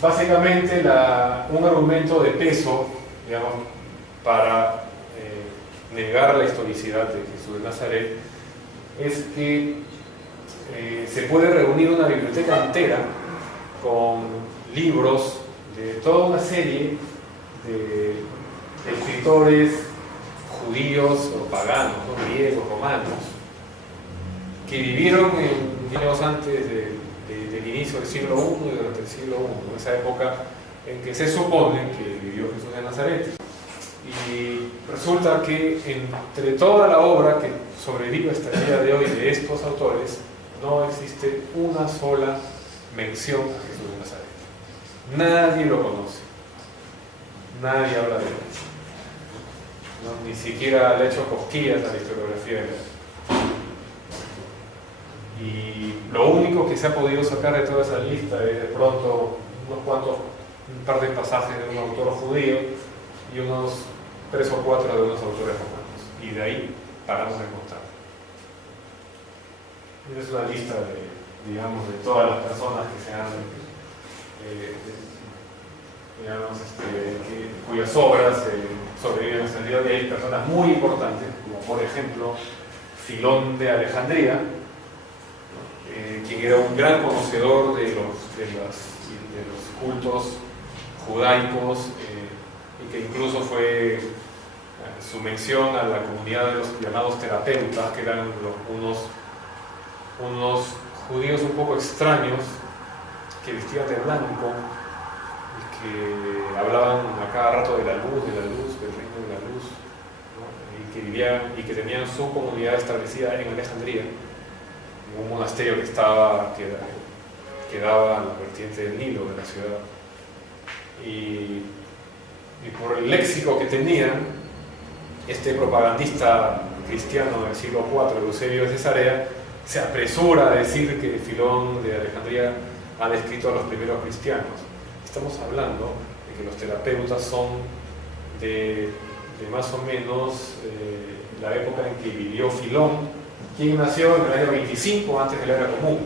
básicamente un argumento de peso, digamos, para negar la historicidad de Jesús de Nazaret es que se puede reunir una biblioteca entera con libros de toda una serie de escritores judíos o paganos, ¿no? Griegos, romanos, que vivieron en años antes del inicio del siglo I y durante el siglo I, en esa época en que se supone que vivió Jesús de Nazaret. Y resulta que entre toda la obra que sobrevive hasta el día de hoy de estos autores, no existe una sola mención a Jesús de Nazaret. Nadie lo conoce, nadie habla de él, ¿no? Ni siquiera le ha hecho cosquillas a la historiografía de él. Y lo único que se ha podido sacar de toda esa lista es de pronto un par de pasajes de un autor judío y unos 3 o 4 de unos autores romanos, y de ahí paramos de contar. Esa es una lista de todas las personas que se han cuyas obras sobreviven hasta el día de hoy. Hay personas muy importantes, como por ejemplo Filón de Alejandría, quien era un gran conocedor de los cultos judaicos, y que incluso fue su mención a la comunidad de los llamados terapeutas, que eran unos judíos un poco extraños que vestían de blanco y que hablaban a cada rato de la luz, del reino de la luz, ¿no? Y que vivían y que tenían su comunidad establecida en Alejandría, en un monasterio que daba a la vertiente del Nilo de la ciudad. Y por el léxico que tenían, este propagandista cristiano del siglo IV, Eusebio de Cesarea, se apresura a decir que Filón de Alejandría ha descrito a los primeros cristianos. Estamos hablando de que los terapeutas son de más o menos la época en que vivió Filón, quien nació en el año 25 antes de la era común.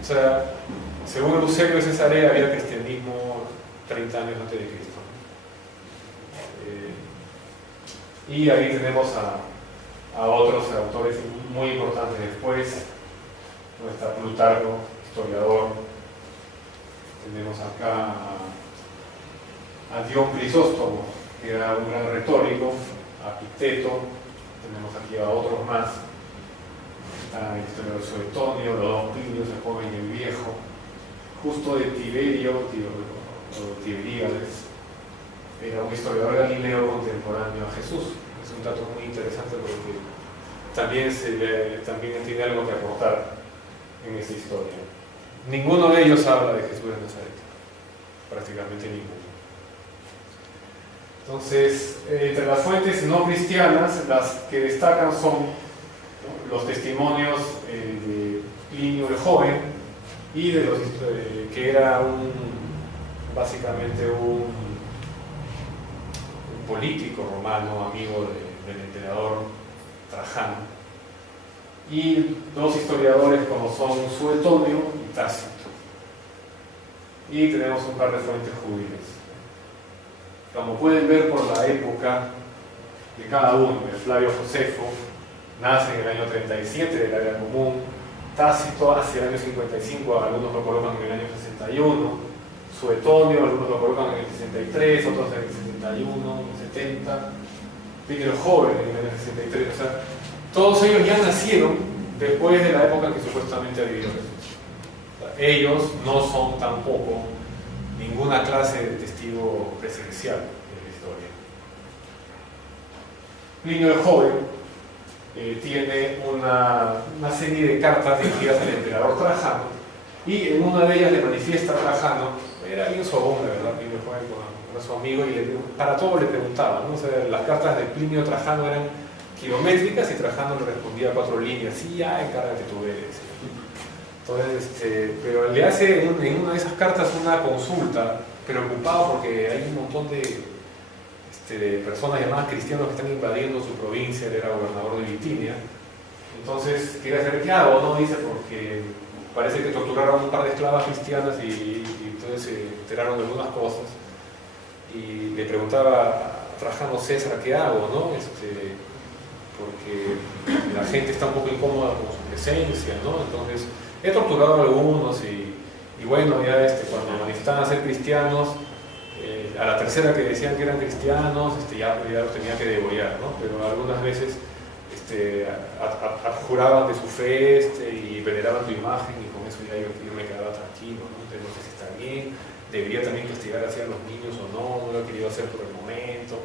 O sea, según Eusebio de Cesarea había cristianismo 30 años antes de Cristo. Y ahí tenemos a otros autores muy importantes después. Está Plutarco, historiador. Tenemos acá a Dion Crisóstomo, que era un gran retórico, a Picteto. Tenemos aquí a otros más. Está el historiador Suetonio, los dos Plinios, el joven y el viejo. Justo de Tiberio, Tiberíades, era un historiador galileo contemporáneo a Jesús. Es un dato muy interesante porque también tiene algo que aportar en esta historia. Ninguno de ellos habla de Jesús de Nazaret, prácticamente ninguno. Entonces, entre las fuentes no cristianas, las que destacan son, ¿no?, los testimonios de Plinio el Joven y de los que era básicamente un político romano, amigo del emperador Trajano, y dos historiadores como son Suetonio y Tácito. Y tenemos un par de fuentes judías. Como pueden ver por la época de cada uno, el Flavio Josefo nace en el año 37 de la era común, Tácito hacia el año 55, algunos lo colocan en el año 61, Suetonio, algunos lo colocan en el 63, otros en el 71, 70, Plinio el Joven en el año 63, o sea, todos ellos ya nacieron después de la época en que supuestamente ha vivido Jesús. O sea, ellos no son tampoco ninguna clase de testigo presencial de la historia. Plinio el Joven tiene una serie de cartas dirigidas al emperador Trajano, y en una de ellas le manifiesta a Trajano, era bien sobón, la verdad, Plinio el Joven con su amigo, y para todo le preguntaba, ¿no? O sea, las cartas de Plinio Trajano eran kilométricas y Trajano le respondía 4 líneas, sí, ya encárgate tú de eso. Entonces, pero le hace en una de esas cartas una consulta, preocupado porque hay un montón de personas llamadas cristianos que están invadiendo su provincia. Él era gobernador de Bitinia. Entonces, quiere saber qué hago, ¿no? Dice, porque parece que torturaron a un par de esclavas cristianas y entonces se enteraron de algunas cosas. Y le preguntaba a Trajano César, ¿qué hago? ¿No? Porque la gente está un poco incómoda con su presencia, ¿no? Entonces, he torturado a algunos y bueno, ya cuando manifestaban a ser cristianos, a la tercera que decían que eran cristianos, ya los tenía que degollar, ¿no? Pero algunas veces abjuraban de su fe y veneraban tu imagen y con eso ya yo me quedaba tranquilo, ¿no? Entonces, no sé si está bien, debería también castigar así a los niños o no lo he querido hacer por el momento.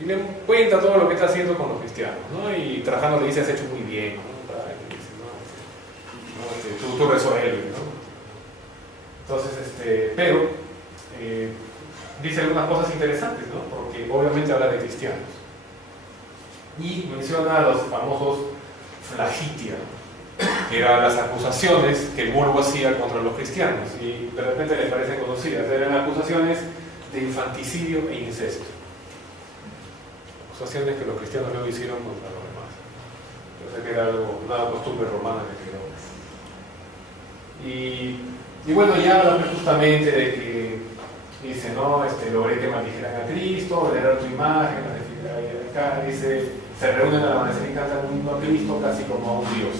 Y le cuenta todo lo que está haciendo con los cristianos, ¿no? Y Trajano le dice, has hecho muy bien, ¿no? Y dice, tú resuelves, ¿no? Entonces, pero dice algunas cosas interesantes, ¿no? Porque obviamente habla de cristianos. Y menciona a los famosos flagitia, que eran las acusaciones que el vulgo hacía contra los cristianos. Y de repente les parecen conocidas. Eran acusaciones de infanticidio e incesto. Acusaciones que los cristianos luego hicieron contra los demás. Yo sé que era una costumbre romana que quedó. Y bueno, ya habla justamente de que dice, no, logré que maldijeran a Cristo, venerar tu imagen, acá dice, se reúnen al amanecer y cantan un himno a Cristo casi como a un Dios.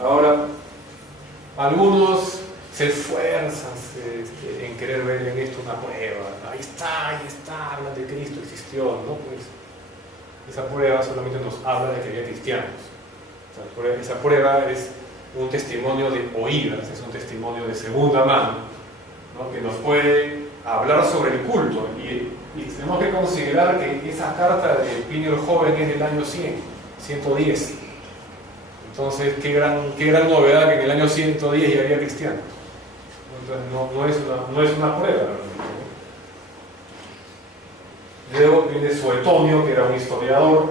Ahora, algunos se esfuerzan en querer ver en esto una prueba. Ahí está, hablan de Cristo, existió, ¿no? Pues esa prueba solamente nos habla de que había cristianos. O sea, esa prueba es un testimonio de oídas, es un testimonio de segunda mano, ¿no? Que nos puede hablar sobre el culto. Y tenemos que considerar que esa carta de Plinio el Joven es del año 110. Entonces, qué gran novedad que en el año 110 ya había cristianos. Entonces, no es una prueba. Luego viene Suetonio, que era un historiador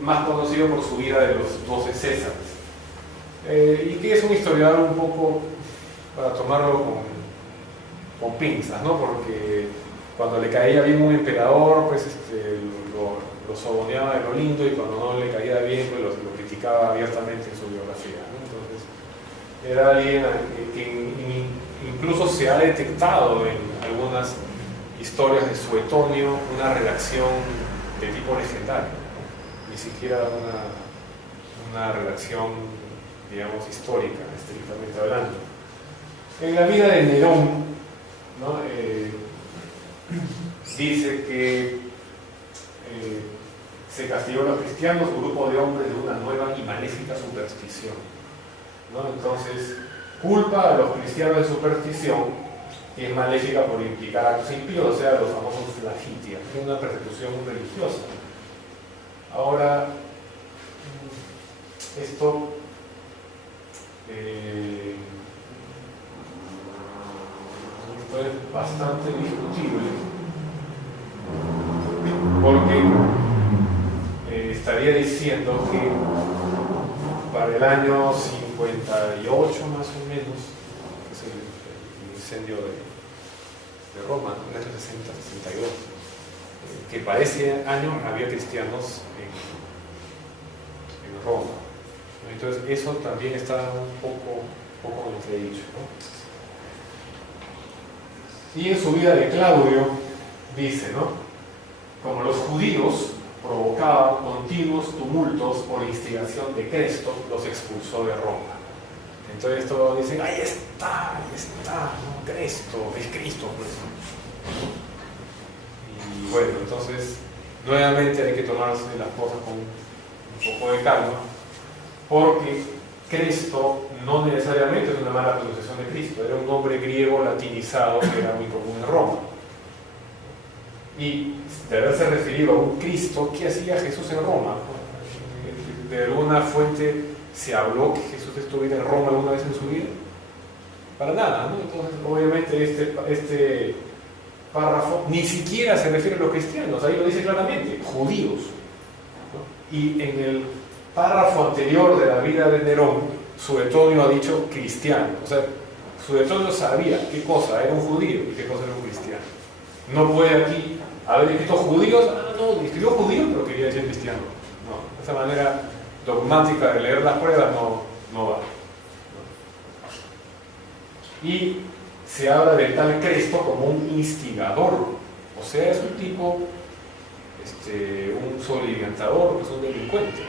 más conocido por su vida de los 12 Césares. Y que es un historiador un poco, para tomarlo con pinzas, ¿no? Porque cuando le caía bien un emperador, pues lo soboneaba de lo lindo, y cuando no le caía bien, pues lo criticaba abiertamente en su biografía, ¿no? Entonces, era alguien que incluso se ha detectado en algunas historias de Suetonio una redacción de tipo legendario, ¿no? Ni siquiera una redacción, digamos, histórica, estrictamente hablando. En la vida de Nerón, ¿no? Dice que se castigó a los cristianos, un grupo de hombres, de una nueva y maléfica superstición, ¿no? Entonces, culpa a los cristianos de superstición, que es maléfica por implicar actos impíos, o sea, los famosos flagitia, que es una persecución religiosa. Ahora, esto es bastante discutible, porque estaría diciendo que para el año 58 más o menos, que es el incendio de Roma, ¿no? En el 60-62, que para ese año había cristianos en Roma. Entonces eso también está un poco entredicho, ¿no? Y en su vida de Claudio dice, ¿no? Como los judíos provocaban continuos tumultos por instigación de Cresto, los expulsó de Roma. Entonces todos dicen, ahí está, ¿no? Cresto, es Cristo, pues. Y bueno, entonces nuevamente hay que tomarse las cosas con un poco de calma, porque Cresto no necesariamente es una mala pronunciación de Cristo, era un nombre griego latinizado que era muy común en Roma. Y de haberse referido a un Cristo, ¿qué hacía Jesús en Roma? ¿De alguna fuente se habló que Jesús estuviera en Roma alguna vez en su vida? Para nada, ¿no? Entonces, obviamente, este párrafo ni siquiera se refiere a los cristianos, ahí lo dice claramente, judíos, ¿no? Y en el párrafo anterior de la vida de Nerón, Suetonio ha dicho cristiano, o sea, Suetonio sabía qué cosa era un judío y qué cosa era un cristiano. No puede aquí haber escrito judíos, no, escribió judío pero quería decir cristiano. No, esa manera dogmática de leer las pruebas no va. Y se habla del tal Cresto como un instigador, o sea, es un tipo, un soliviantador, es un delincuente,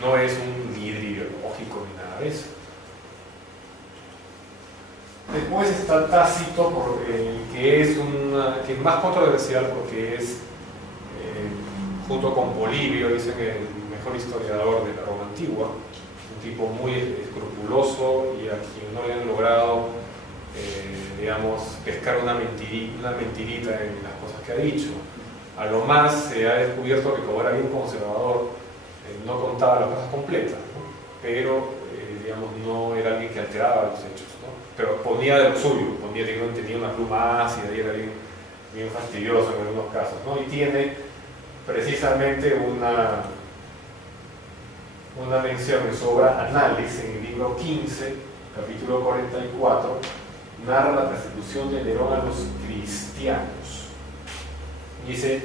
no es un líder ideológico ni nada de eso. Después está Tácito, que es más controversial porque es, junto con Polibio, dicen el mejor historiador de la Roma antigua, un tipo muy escrupuloso y a quien no le han logrado, digamos, pescar una mentirita en las cosas que ha dicho. A lo más se ha descubierto que como era bien conservador, no contaba las cosas completas, ¿no? Pero, digamos, no era alguien que alteraba los hechos, ¿no? Pero ponía de lo suyo, tenía una pluma ácida y era bien fastidioso en algunos casos, ¿no? Y tiene precisamente una mención en su obra Anales, en el libro 15, capítulo 44, narra la persecución de Nerón a los cristianos. Dice,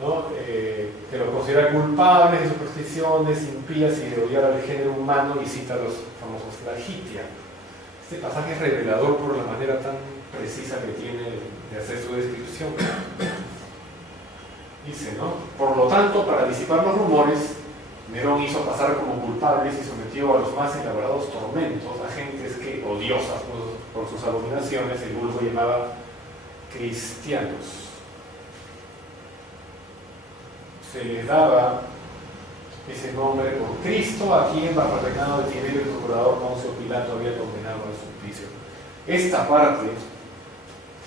¿no? Que los considera culpables de supersticiones impías y de odiar al género humano, y cita los famosos flagitia. Este pasaje es revelador por la manera tan precisa que tiene de hacer su descripción. Dice, ¿no? Por lo tanto, para disipar los rumores, Nerón hizo pasar como culpables y sometió a los más elaborados tormentos a gentes que, odiosas por sus abominaciones, el vulgo llamaba cristianos. Se les daba ese nombre por Cristo, a quien bajo el reinado de Tiberio el procurador Poncio Pilato había condenado al suplicio. Esta parte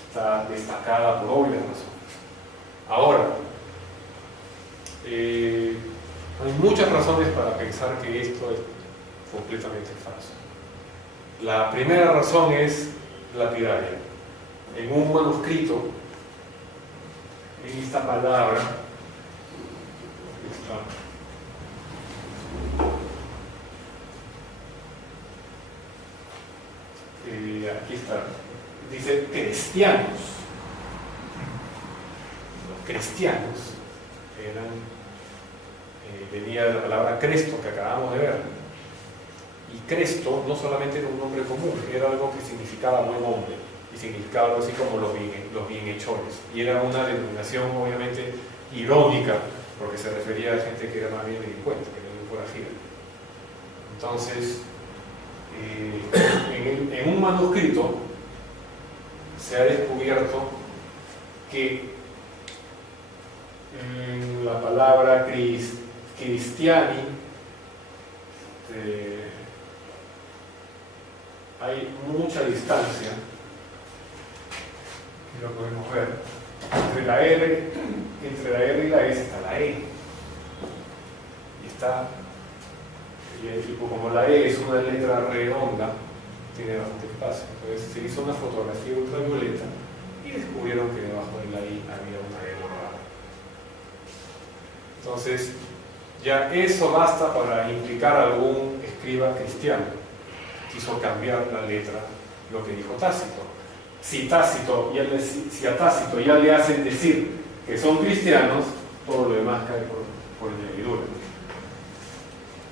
está destacada por obvias razones. Ahora, hay muchas razones para pensar que esto es completamente falso. La primera razón es lapidaria. En un manuscrito, en esta palabra, aquí está, dice cristianos. Los cristianos eran, venía de la palabra Cresto que acabamos de ver, y Cresto no solamente era un nombre común, era algo que significaba buen hombre, y significaba algo así como los bienhechores, y era una denominación obviamente irónica, porque se refería a gente que era más bien delincuente, que no era forajida. Entonces, en un manuscrito se ha descubierto que la palabra cristiani, hay mucha distancia, y lo podemos ver, entre la R y la S está la E, y está, como la E es una letra redonda, tiene bastante espacio, entonces se hizo una fotografía ultravioleta y descubrieron que debajo de la I había una E borrada. Entonces, ya eso basta para implicar a algún escriba cristiano. Quiso cambiar la letra, lo que dijo Tácito. Si a Tácito ya le hacen decir que son cristianos, todo lo demás cae por añadidura.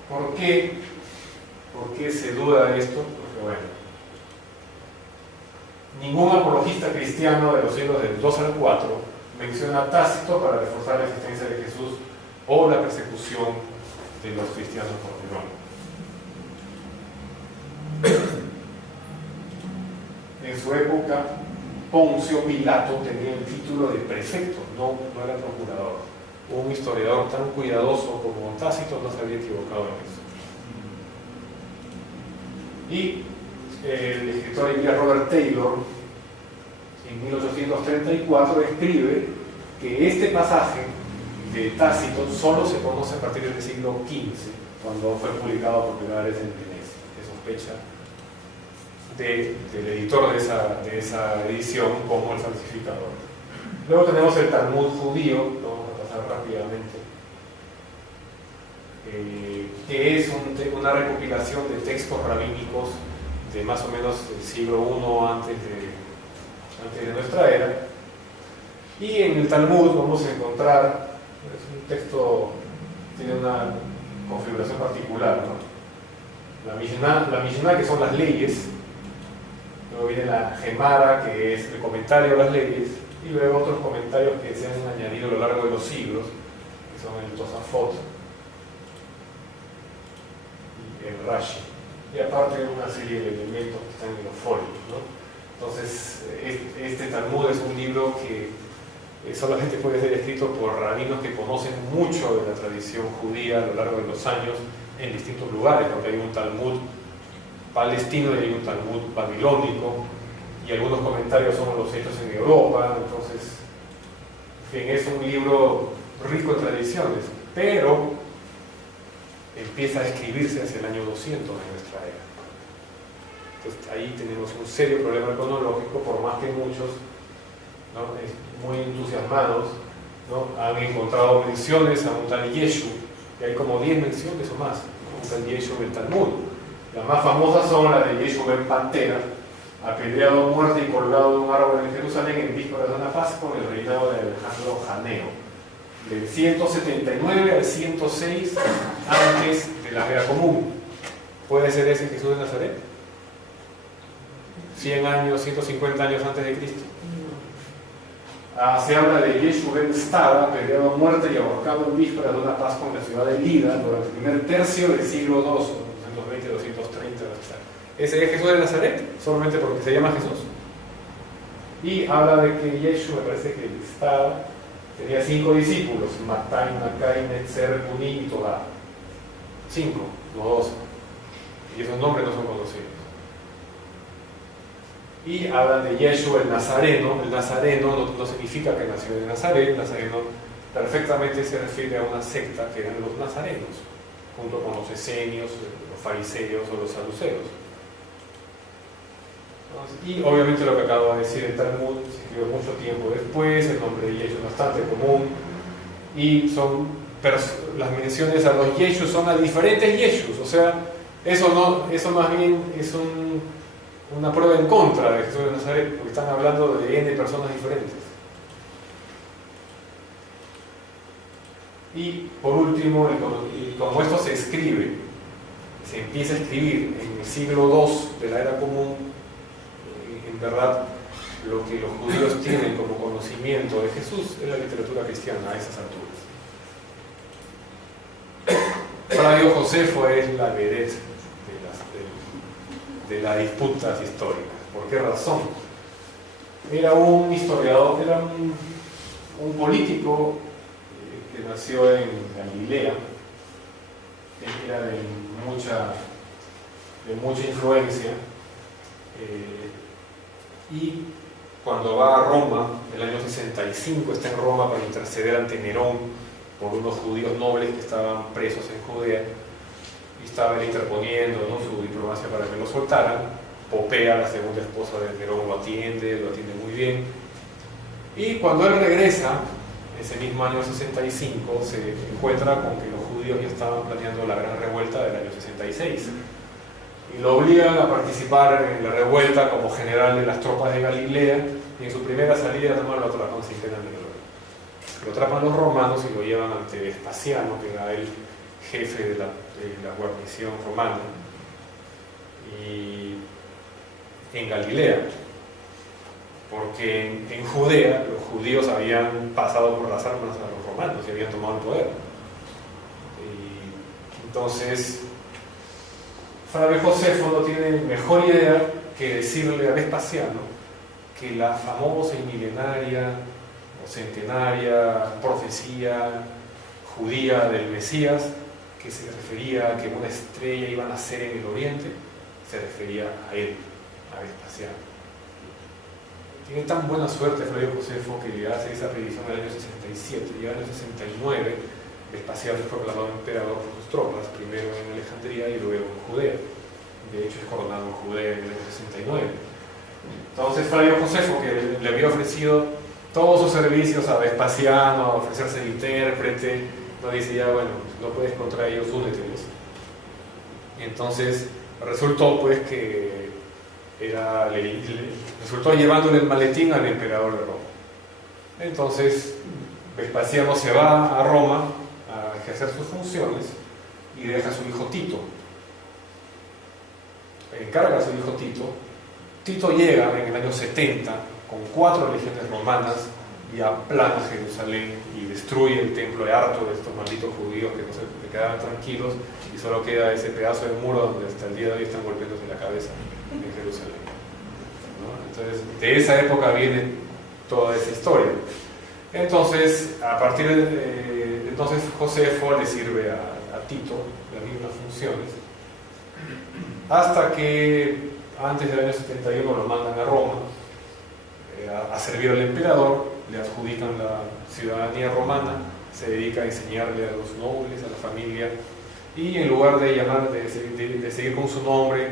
¿Por qué se duda de esto? Porque, bueno, ningún apologista cristiano de los siglos del 2 al 4 menciona a Tácito para reforzar la existencia de Jesús o la persecución de los cristianos por Nerón. En su época, Poncio Pilato tenía el título de prefecto, no era procurador. Un historiador tan cuidadoso como Tácito no se había equivocado en eso. Y el escritor inglés Robert Taylor, en 1834, escribe que este pasaje de Tácito solo se conoce a partir del siglo XV, cuando fue publicado por primera vez en Venecia. Se sospecha del editor de esa edición como el falsificador. Luego tenemos el Talmud judío, lo vamos a pasar rápidamente, que es una recopilación de textos rabínicos de más o menos el siglo I antes de nuestra era. Y en el Talmud vamos a encontrar, es un texto, tiene una configuración particular, ¿no? La Mishnah, que son las leyes, luego viene la Gemara, que es el comentario a las leyes, y luego otros comentarios que se han añadido a lo largo de los siglos, que son el Tosafot y el Rashi, y aparte una serie de elementos que están en los folios, ¿no? Entonces, este Talmud es un libro que solamente puede ser escrito por rabinos que conocen mucho de la tradición judía a lo largo de los años en distintos lugares, porque hay un Talmud palestino y hay un Talmud babilónico, y algunos comentarios son los hechos en Europa. Entonces, en fin, es un libro rico en tradiciones, pero empieza a escribirse hacia el año 200 de nuestra era. Entonces ahí tenemos un serio problema cronológico, por más que muchos, ¿no?, muy entusiasmados, ¿no?, han encontrado menciones a un tal Yeshu, y hay como 10 menciones o más, ¿no?, un tal Yeshu en el Talmud. Las más famosas son las de Yeshu ben Pantera, apedreado a muerte y colgado de un árbol en Jerusalén en vísperas de una Pascua en el reinado de Alejandro Janeo, del 179 al 106 antes de la era común. ¿Puede ser ese Jesús de Nazaret? 100 años, 150 años antes de Cristo. Se habla de Yeshu ben Stada, apedreado a muerte y ahorcado en vísperas de una Pascua en la ciudad de Lida durante el primer tercio del siglo II, en los 20, 230. ¿Ese es Jesús de Nazaret? Solamente porque se llama Jesús. Y habla de que Yeshu, me parece que Stada tenía 5 discípulos: Matai, Nakai, Netzer, Kuní y Todá. 5, no 12. Y esos nombres no son conocidos. Y hablan de Yeshu el Nazareno. El Nazareno no significa que nació de Nazaret. El Nazareno perfectamente se refiere a una secta que eran los nazarenos, junto con los esenios, los fariseos o los saduceos. Y obviamente lo que acabo de decir, el Talmud se escribió mucho tiempo después, el nombre de Yeshu es bastante común, y son las menciones a los Yeshus son a diferentes Yeshus. O sea, eso más bien es una prueba en contra de Jesús de Nazaret, porque están hablando de N personas diferentes. Y por último, como esto se escribe, se empieza a escribir en el siglo II de la era común, en verdad lo que los judíos tienen como conocimiento de Jesús es la literatura cristiana a esas alturas. Flavio Josefo es la vedette de las disputas históricas. ¿Por qué razón? Era un historiador, era un político que nació en Galilea, era de mucha influencia, y cuando va a Roma, el año 65, está en Roma para interceder ante Nerón por unos judíos nobles que estaban presos en Judea, y estaba él interponiendo, ¿no?, su diplomacia para que lo soltaran. Popea, la segunda esposa de Nerón, lo atiende muy bien, y cuando él regresa, ese mismo año 65, se encuentra con que los judíos ya estaban planeando la gran revuelta del año 66, y lo obligan a participar en la revuelta como general de las tropas de Galilea, y en su primera salida lo atrapan sin pena ni gloria. Lo atrapan los romanos y lo llevan ante Vespasiano, que era el jefe de la guarnición romana, y en Galilea, porque en Judea los judíos habían pasado por las armas a los romanos y habían tomado el poder. Y entonces Flavio Josefo no tiene mejor idea que decirle a Vespasiano que la famosa y milenaria o centenaria profecía judía del Mesías, que se refería a que una estrella iba a nacer en el oriente, se refería a él, a Vespasiano. Tiene tan buena suerte Flavio Josefo que le hace esa predicción en el año 67, y en el año 69 Vespasiano es proclamado emperador por sus tropas, primero en Alejandría y luego en Judea. De hecho es coronado en Judea en el año 69. Entonces Flavio Josefo, que le había ofrecido todos sus servicios a Vespasiano, a ofrecerse de intérprete, no dice: ya, bueno, no puedes contra ellos, úneteles. Y entonces resultó pues que resultó llevándole el maletín al emperador de Roma. Entonces Vespasiano se va a Roma a ejercer sus funciones y deja a su hijo Tito. Encarga a su hijo Tito Tito llega en el año 70 con 4 legiones romanas y aplana Jerusalén y destruye el templo de harto de estos malditos judíos que no se quedaban tranquilos, y solo queda ese pedazo de muro donde hasta el día de hoy están golpeándose la cabeza en Jerusalén, ¿no? Entonces, de esa época viene toda esa historia. Entonces, a partir de entonces Josefo le sirve a Tito las mismas funciones, hasta que antes del año 71 lo mandan a Roma a servir al emperador, le adjudican la ciudadanía romana, se dedica a enseñarle a los nobles, a la familia, y en lugar de de seguir con su nombre,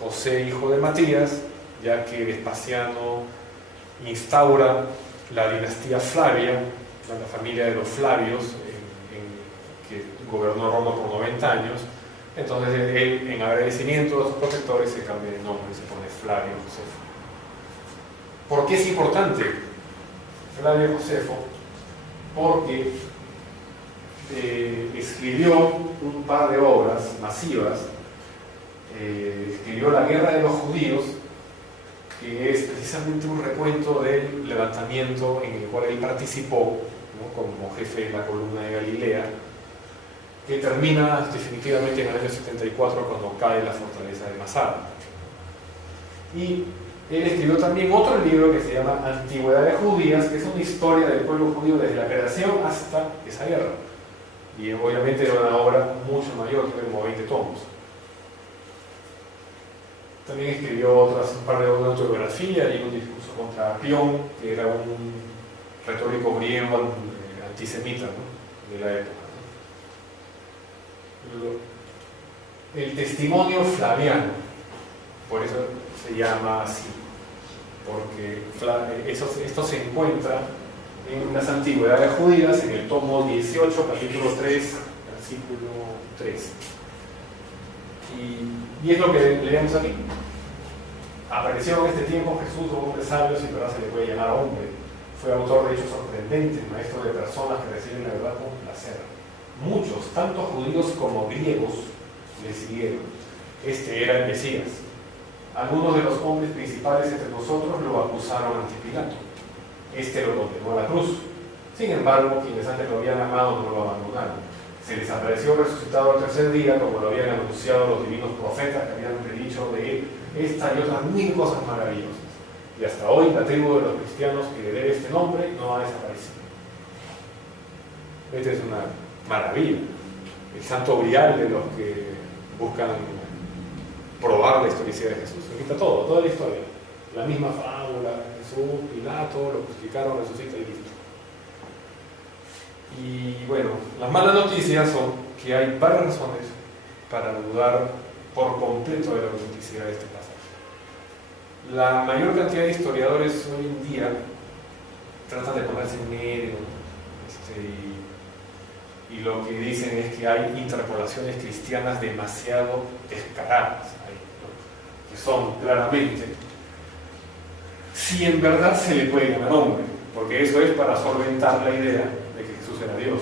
José, hijo de Matías, ya que Vespasiano instaura la dinastía Flavia, la familia de los Flavios, que gobernó Roma por 90 años, entonces él, en agradecimiento a sus protectores, se cambia de nombre y se pone Flavio Josefo. ¿Por qué es importante Flavio Josefo? Porque escribió un par de obras masivas. Escribió La guerra de los judíos, que es precisamente un recuento del levantamiento en el cual él participó, ¿no?, como jefe de la columna de Galilea, que termina definitivamente en el año 74 cuando cae la fortaleza de Masada. Y él escribió también otro libro que se llama Antigüedades Judías, que es una historia del pueblo judío desde la creación hasta esa guerra. Y obviamente era una obra mucho mayor, tiene como 20 tomos. También escribió un par de autobiografías y un discurso contra Apión, que era un retórico griego antisemita, ¿no?, de la época. El testimonio flaviano, por eso se llama así, porque esto se encuentra en las Antigüedades Judías, en el tomo 18, capítulo 3, versículo 3. Y es lo que leemos aquí. Apareció en este tiempo Jesús, hombre sabio, si verdad se le puede llamar hombre. Fue autor de hechos sorprendentes, maestro de personas que reciben la verdad con placer. Muchos, tanto judíos como griegos, le siguieron. Este era el Mesías. Algunos de los hombres principales entre nosotros lo acusaron ante Pilato. Este lo condenó a la cruz. Sin embargo, quienes antes lo habían amado no lo abandonaron. Se les apareció resucitado al tercer día, como lo habían anunciado los divinos profetas que habían predicho de él esta y otras 1000 cosas maravillosas. Y hasta hoy la tribu de los cristianos que le debe este nombre no ha desaparecido. Esta es una maravilla. El santo grial de los que buscan probar la historicidad de Jesús. Aquí está todo, toda la historia. La misma fábula, Jesús, Pilato, lo crucificaron, resucita y listo. Y bueno, las malas noticias son que hay varias razones para dudar por completo de la autenticidad de este pasaje. La mayor cantidad de historiadores hoy en día tratan de ponerse en medio, y lo que dicen es que hay interpolaciones cristianas demasiado descaradas ahí, ¿no?, que son claramente, si en verdad se le puede llamar hombre, porque eso es para solventar la idea de que Jesús era Dios.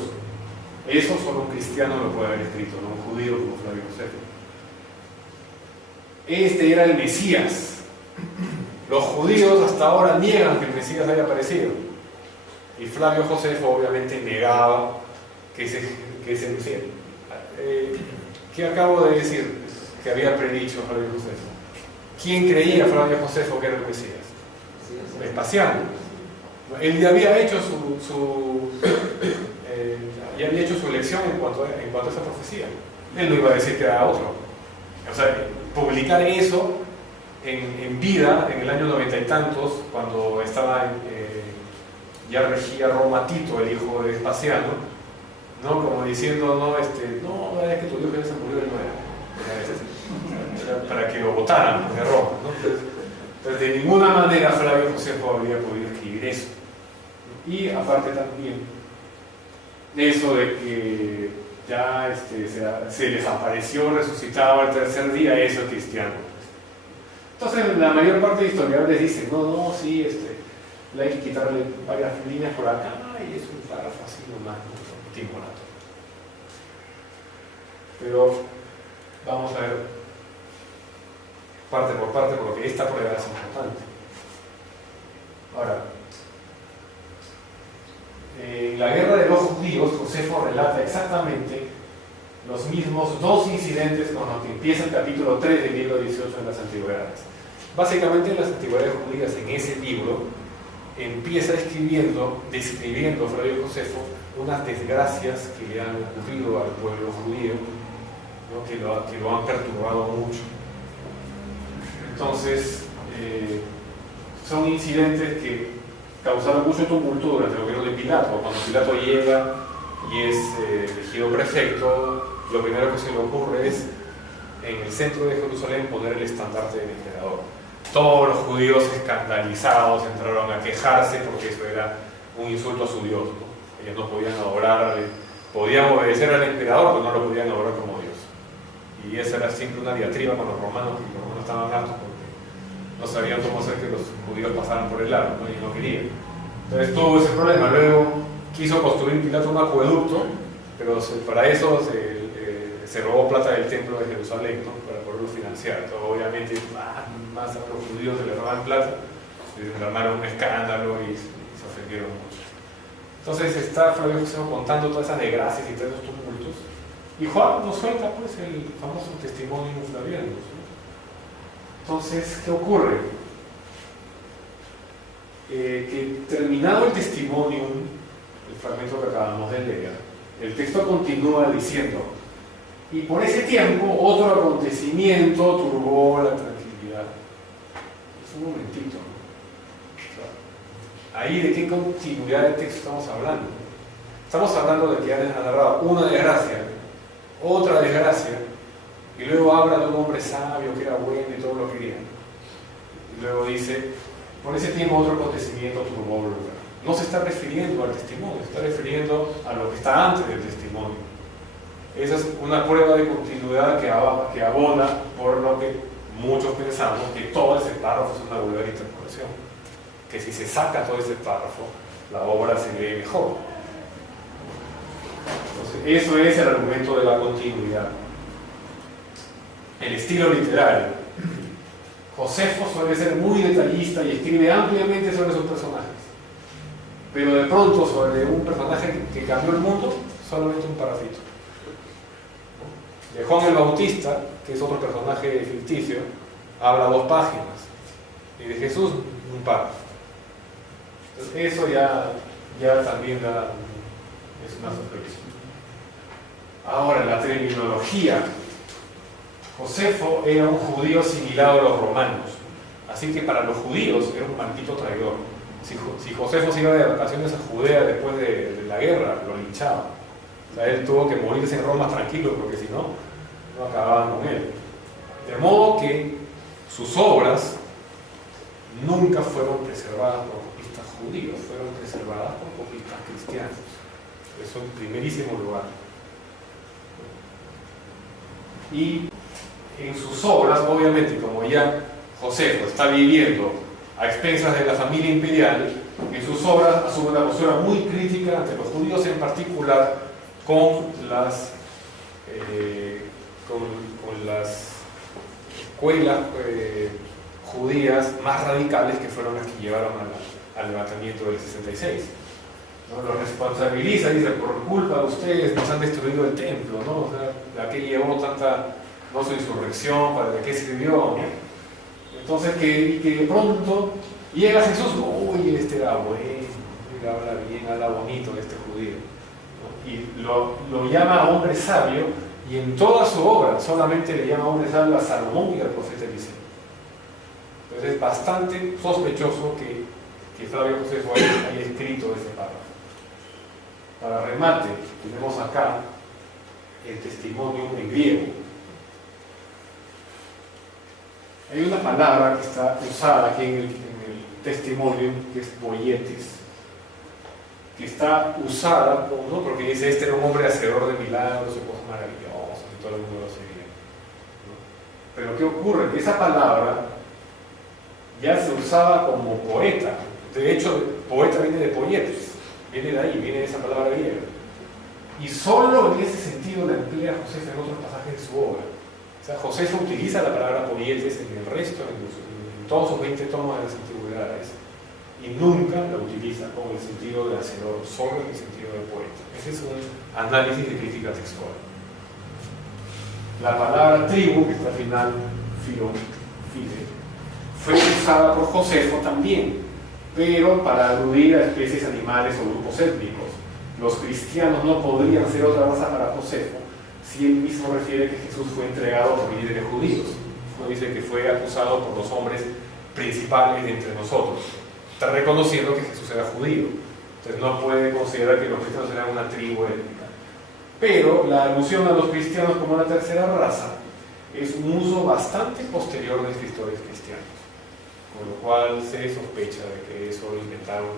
Eso solo un cristiano lo puede haber escrito, no un judío como Flavio Josefo. Este era el Mesías. Los judíos hasta ahora niegan que el Mesías haya aparecido, y Flavio Josefo obviamente negaba que ese Mesías. ¿Qué acabo de decir que había predicho Flavio Josefo? ¿Quién creía Flavio Josefo que era el Mesías? Vespasiano. Él ya había hecho ya había hecho su elección en cuanto a esa profecía. Él no iba a decir que era otro. O sea, publicar eso en vida, en el año 90 y tantos, cuando estaba ya regía Roma Tito, el hijo de Vespasiano, ¿no?, como diciendo, no, es que tu hijo ya se murió, él no era para que lo votaran de Roma, ¿no? Entonces, de ninguna manera Flavio Josefo habría podido escribir eso. Y aparte también eso de que ya se les apareció resucitado al tercer día, eso es cristiano. Entonces la mayor parte de historiadores dicen, sí, hay que quitarle varias líneas por acá y es un párrafo así nomás, ¿no?, timorato. Pero vamos a ver, parte por parte, porque esta prueba es importante. Ahora, en la guerra de los judíos, Josefo relata exactamente los mismos dos incidentes con los que empieza el capítulo 3 del libro 18 de las Antigüedades. Básicamente, en las Antigüedades judías, en ese libro, empieza describiendo Flavio Josefo unas desgracias que le han ocurrido al pueblo judío, ¿no? que lo han perturbado mucho. Entonces, son incidentes que causaron mucho tumulto durante el gobierno de Pilato. Cuando Pilato llega y es elegido prefecto, lo primero que se le ocurre es en el centro de Jerusalén poner el estandarte del emperador. Todos los judíos escandalizados entraron a quejarse porque eso era un insulto a su Dios, ¿no? Ellos no podían adorar, podían obedecer al emperador, pero no lo podían adorar como Dios. Y esa era siempre una diatriba con los romanos, que los romanos estaban hartos porque no sabían cómo hacer que los judíos pasaran por el lago, ¿no? Y no querían. Entonces tuvo ese problema. Luego quiso construir Pilato un acueducto, pero para eso se robó plata del templo de Jerusalén, ¿no? Para poderlo financiar. Entonces, obviamente, más a los judíos se les roban plata, se armaron un escándalo y se ofendieron mucho. Entonces está Flavio Josefo contando todas esas desgracias y todos esos tumultos, y Juan nos suelta pues el famoso testimonio flaviano, ¿no? Entonces, ¿qué ocurre? Que terminado el testimonio, el fragmento que acabamos de leer, el texto continúa diciendo: y por ese tiempo otro acontecimiento turbó la tranquilidad. Es un momentito, ¿no? O sea, ahí de qué continuidad de texto estamos hablando. Estamos hablando de que han narrado una desgracia, otra desgracia, y luego habla de un hombre sabio que era bueno y todo lo quería. Y luego dice: por ese tiempo otro acontecimiento turbó el lugar. No se está refiriendo al testimonio, se está refiriendo a lo que está antes del testimonio. Esa es una prueba de continuidad que abona por lo que muchos pensamos que todo ese párrafo es una vulgar interpolación. Que si se saca todo ese párrafo, la obra se lee mejor. Entonces, eso es el argumento de la continuidad. El estilo literario. Josefo suele ser muy detallista y escribe ampliamente sobre sus personajes. Pero de pronto, sobre un personaje que cambió el mundo, solamente un parrafito. De Juan el Bautista, que es otro personaje ficticio, habla 2 páginas. Y de Jesús, un párrafo. Entonces, eso ya también es una sorpresa. Ahora, la terminología. Josefo era un judío asimilado a los romanos. Así que para los judíos era un maldito traidor. Si Josefo se iba de vacaciones a Judea después de la guerra, lo linchaban. O sea, él tuvo que morirse en Roma tranquilo, porque si no acababan con él. De modo que sus obras nunca fueron preservadas por copistas judíos, fueron preservadas por copistas cristianos. Eso en primerísimo lugar. Y en sus obras, obviamente, como ya Josefo está viviendo a expensas de la familia imperial, en sus obras asume una postura muy crítica ante los judíos, en particular con las escuelas judías más radicales, que fueron las que llevaron al levantamiento del 66. ¿No? Los responsabiliza, dice: por culpa de ustedes nos han destruido el templo, ¿no? O sea, ¿a qué llevó tanta su insurrección? ¿Para qué sirvió? ¿No? Entonces, que de pronto llega Jesús: uy, este era bueno, habla bien, habla bonito de este judío, ¿no? Y lo llama hombre sabio, y en toda su obra solamente le llama hombre sabio a Salomón y al profeta Eliseo. Entonces es bastante sospechoso que Flavio Josefo haya escrito ese párrafo. Para remate, tenemos acá el testimonio en griego. Hay una palabra que está usada aquí en el testimonio, que es boyetes, que está usada, ¿no? Porque dice: este era un hombre hacedor de milagros y cosas maravillosas, y todo el mundo lo seguía, ¿no? Pero ¿qué ocurre? Que esa palabra ya se usaba como poeta. De hecho, poeta viene de poietes, viene de ahí, viene de esa palabra griega. Y solo en ese sentido la emplea Josefo en otros pasajes de su obra. O sea, Josefo utiliza la palabra poietes en el resto, en todos sus 20 tomos de las antigüedades, y nunca la utiliza con el sentido de hacedor, solo en el sentido de poeta. Ese es un análisis de crítica textual. La palabra tribu, que está al final, fide, fue usada por Josefo también, pero para aludir a especies animales o grupos étnicos. Los cristianos no podrían ser otra raza para Josefo si él mismo refiere que Jesús fue entregado por líderes judíos. No dice que fue acusado por los hombres principales de entre nosotros. Está reconociendo que Jesús era judío. Entonces no puede considerar que los cristianos eran una tribu étnica. Pero la alusión a los cristianos como una tercera raza es un uso bastante posterior de escritores cristianos, con lo cual se sospecha de que eso lo inventaron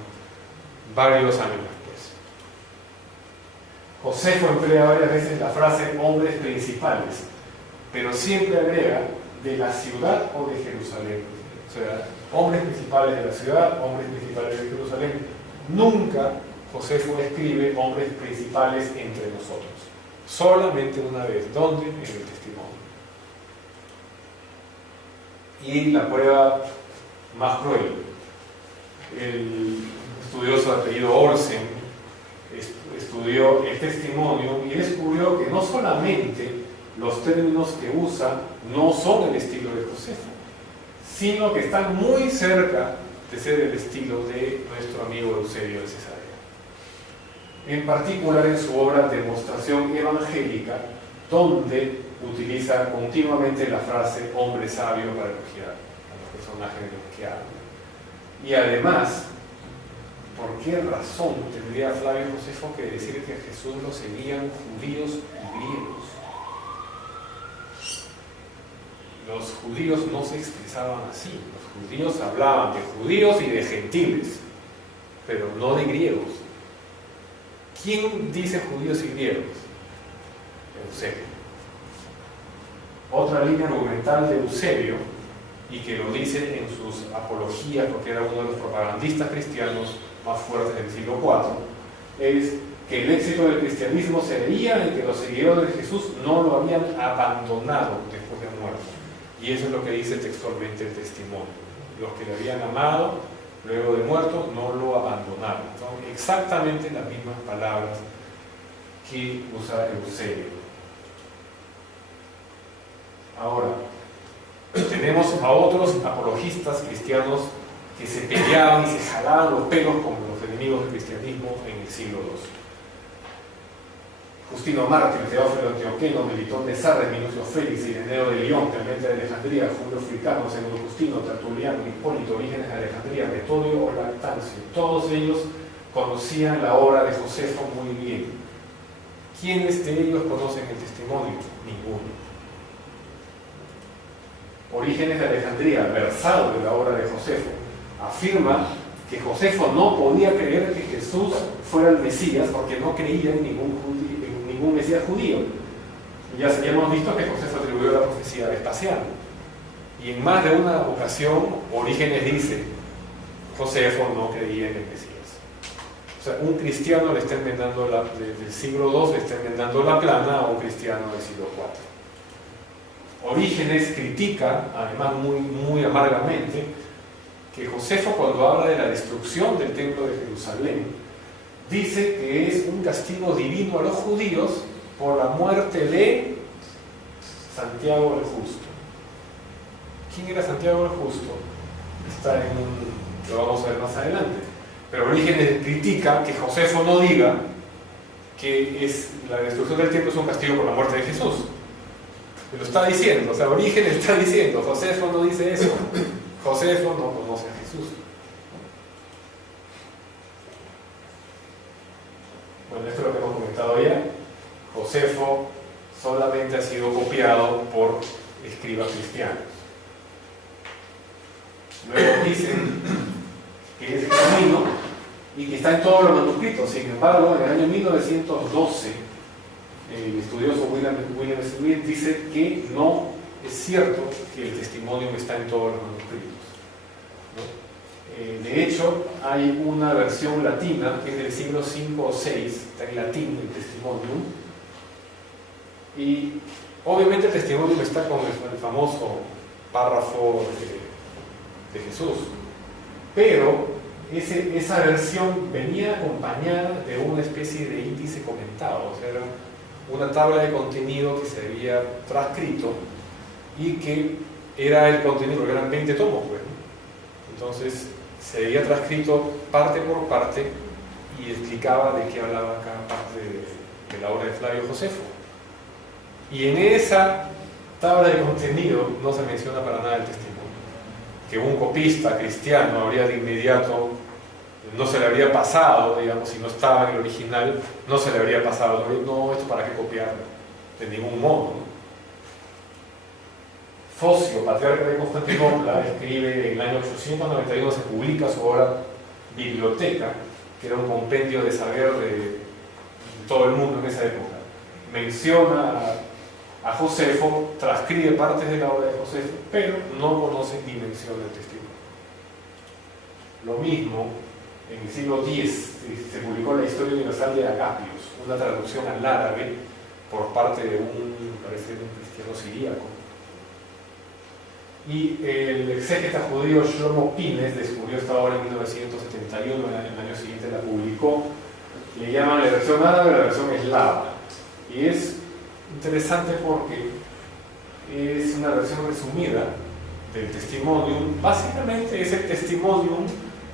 varios años después. Josefo emplea varias veces la frase hombres principales, pero siempre agrega de la ciudad o de Jerusalén. O sea, hombres principales de la ciudad, hombres principales de Jerusalén. Nunca Josefo escribe hombres principales entre nosotros. Solamente una vez. ¿Dónde? En el testimonio. Y la prueba más cruel. El estudioso de apellido Olsen estudió el testimonio y descubrió que no solamente los términos que usa no son el estilo de Josefo, sino que están muy cerca de ser el estilo de nuestro amigo Eusebio de Cesarea. En particular en su obra Demostración Evangélica, donde utiliza continuamente la frase hombre sabio para elogiar a los personajes de los que habla. Y además, ¿por qué razón tendría Flavio Josefo que decir que a Jesús lo seguían judíos y griegos? Los judíos no se expresaban así. Los judíos hablaban de judíos y de gentiles, pero no de griegos. ¿Quién dice judíos y griegos? Eusebio. Otra línea argumental de Eusebio, y que lo dice en sus apologías, porque era uno de los propagandistas cristianos más fuertes del siglo IV, es que el éxito del cristianismo se veía en que los seguidores de Jesús no lo habían abandonado después de muerto. Y eso es lo que dice textualmente el testimonio. Los que le habían amado luego de muerto no lo abandonaron. Son exactamente las mismas palabras que usa Eusebio. Ahora, tenemos a otros apologistas cristianos que se peleaban y se jalaban los pelos como los enemigos del cristianismo en el siglo II. Justino Mártir, Teófilo Antioqueno, Melitón de Sardes, Minucio Félix, Ireneo de León, Clemente de Alejandría, Julio Fricano, Segundo Justino, Tertuliano, Hipólito, Orígenes de Alejandría, Metodio o Lactancio, todos ellos conocían la obra de Josefo muy bien. ¿Quiénes de ellos conocen el testimonio? Ninguno. Orígenes de Alejandría, versado de la obra de Josefo, afirma que Josefo no podía creer que Jesús fuera el Mesías porque no creía en ningún Mesías judío. Ya hemos visto que Josefo atribuyó la profecía a Vespasiano. Y en más de una ocasión, Orígenes dice, Josefo no creía en el Mesías. O sea, un cristiano le está enmendando del siglo II, le está enmendando la plana a un cristiano del siglo IV. Orígenes critica, además muy amargamente, que Josefo, cuando habla de la destrucción del templo de Jerusalén, dice que es un castigo divino a los judíos por la muerte de Santiago el Justo. ¿Quién era Santiago el Justo? Lo vamos a ver más adelante. Pero Orígenes critica que Josefo no diga que la destrucción del templo es un castigo por la muerte de Jesús. Lo está diciendo, o sea, Orígenes está diciendo, Josefo no dice eso. Josefo no conoce a Jesús. Bueno, esto es lo que hemos comentado ya. Josefo solamente ha sido copiado por escribas cristianos. Luego dicen que es genuino y que está en todos los manuscritos. Sin embargo, en el año 1912, el estudioso William Smith dice que no es cierto que el testimonio está en todos los manuscritos, ¿no? De hecho, hay una versión latina que es del siglo V o VI, está en latín el testimonio, y obviamente el testimonio está con el famoso párrafo de Jesús, pero esa versión venía acompañada de una especie de índice comentado, o sea, era una tabla de contenido que se había transcrito y que era el contenido, porque eran 20 tomos, pues, ¿no? Entonces se había transcrito parte por parte y explicaba de qué hablaba cada parte de la obra de Flavio Josefo. Y en esa tabla de contenido no se menciona para nada el testimonio. Que un copista cristiano habría de inmediato, no se le habría pasado, digamos, si no estaba en el original, no se le habría pasado, no, esto para qué copiarlo, de ningún modo, ¿no? Focio, patriarca de Constantinopla, escribe en el año 891, se publica su obra Biblioteca, que era un compendio de saber de todo el mundo en esa época. Menciona a Josefo, transcribe partes de la obra de Josefo, pero no conoce ni menciona el testimonio. Lo mismo, en el siglo X se publicó la Historia Universal de Agapios, una traducción al árabe por parte de parece un cristiano siríaco. Y el exégeta judío Shlomo Pines descubrió esta obra en 1971, el año siguiente la publicó. Le llaman la versión árabe la versión eslava. Y es interesante porque es una versión resumida del testimonium. Básicamente es el testimonium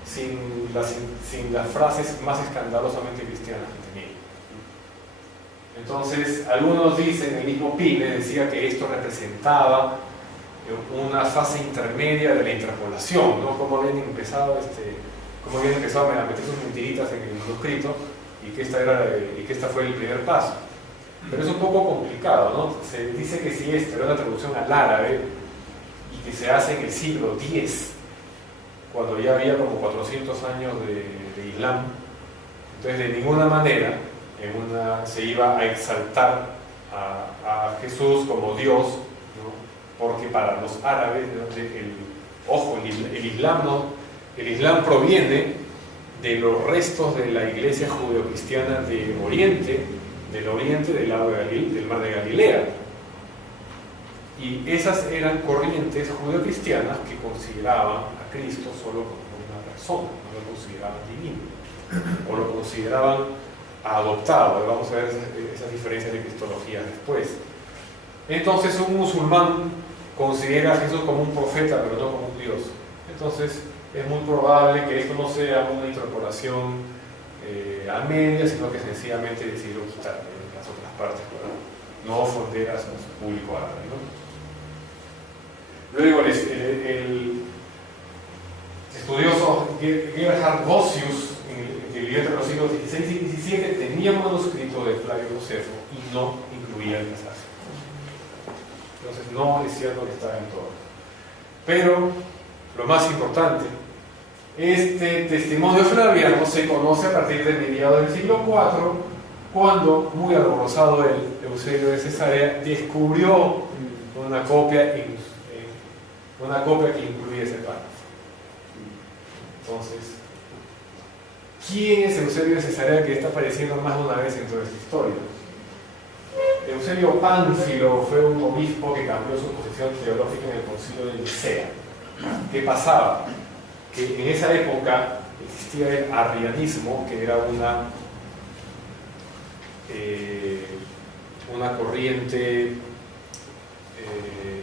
sin las frases más escandalosamente cristianas que tenía. Entonces, algunos dicen, el mismo Pines decía que esto representaba una fase intermedia de la interpolación, ¿no? Cómo habían empezado a meter sus mentiritas en el manuscrito y que esta fue el primer paso. Pero es un poco complicado, ¿no? Se dice que si esta era una traducción al árabe y que se hace en el siglo X, cuando ya había como 400 años de Islam, entonces de ninguna manera se iba a exaltar a Jesús como Dios, ¿no? Porque para los árabes, el Islam proviene de los restos de la iglesia judeocristiana del oriente del mar de Galilea. Y esas eran corrientes judeocristianas que consideraban a Cristo solo como una persona, no lo consideraban divino, o lo consideraban adoptado. Vamos a ver esas diferencias de cristología después. Entonces un musulmán considera a Jesús como un profeta, pero no como un Dios. Entonces es muy probable que esto no sea una interpolación a medias, sino que sencillamente decidieron quitar las otras partes para no ofender a su público árabe, ¿no? Luego el estudioso Gerhard Vossius, que vivió entre los siglos XVI y XVII, tenía un manuscrito de Flavio Josefo y no incluía el pasaje. Entonces no es cierto que estaba en todo. Pero lo más importante, este testimonio flaviano se conoce a partir de mediados del siglo IV, cuando, muy alborozado Eusebio de Cesarea, descubrió una copia que incluía ese párrafo. Entonces, ¿quién es Eusebio de Cesarea, que está apareciendo más de una vez en toda esta historia? Eusebio Pánfilo fue un obispo que cambió su posición teológica en el concilio de Nicea. ¿Qué pasaba? Que en esa época existía el arrianismo, que era una corriente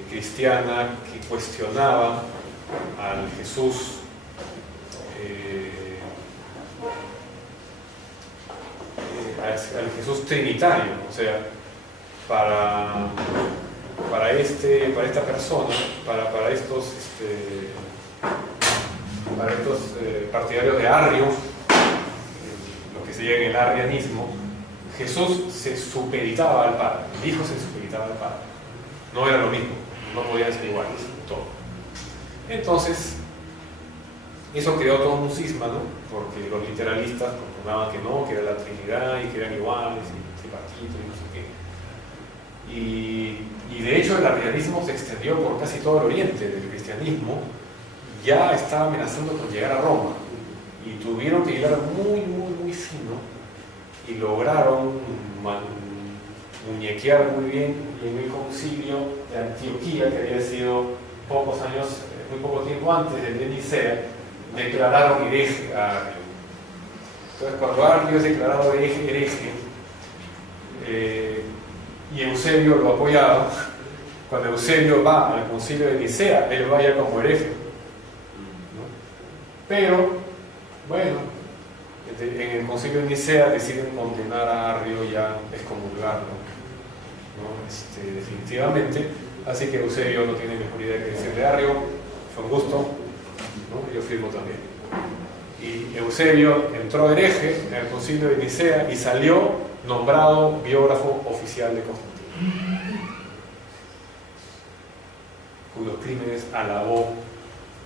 cristiana que cuestionaba al Jesús al Jesús trinitario. O sea, para esta persona, para estos partidarios de Arrio, lo que se llama el arrianismo, Jesús se supeditaba al Padre, el Hijo se supeditaba al Padre. No era lo mismo, no podían ser iguales, todo. Entonces, eso creó todo un cisma, ¿no? Porque los literalistas proclamaban que no, que era la Trinidad y que eran iguales, y tripartito y no sé qué. Y de hecho el arrianismo se extendió por casi todo el oriente del cristianismo, ya estaba amenazando con llegar a Roma, y tuvieron que llegar muy fino, y lograron muñequear muy bien, y en el concilio de Antioquía, que había sido pocos años, muy poco tiempo antes del de Nicea, declararon hereje a Arrio. Entonces, cuando Arrio es declarado hereje, y Eusebio lo apoyaba, cuando Eusebio va al concilio de Nicea, él vaya como hereje, ¿no? Pero, bueno, en el concilio de Nicea deciden condenar a Arrio, ya excomulgarlo, ¿no? Definitivamente. Así que Eusebio no tiene mejor idea que decirle a Arrio: fue un gusto, ¿no? Yo firmo también. Y Eusebio entró hereje en el concilio de Nicea y salió nombrado biógrafo oficial de Constantino, cuyos crímenes alabó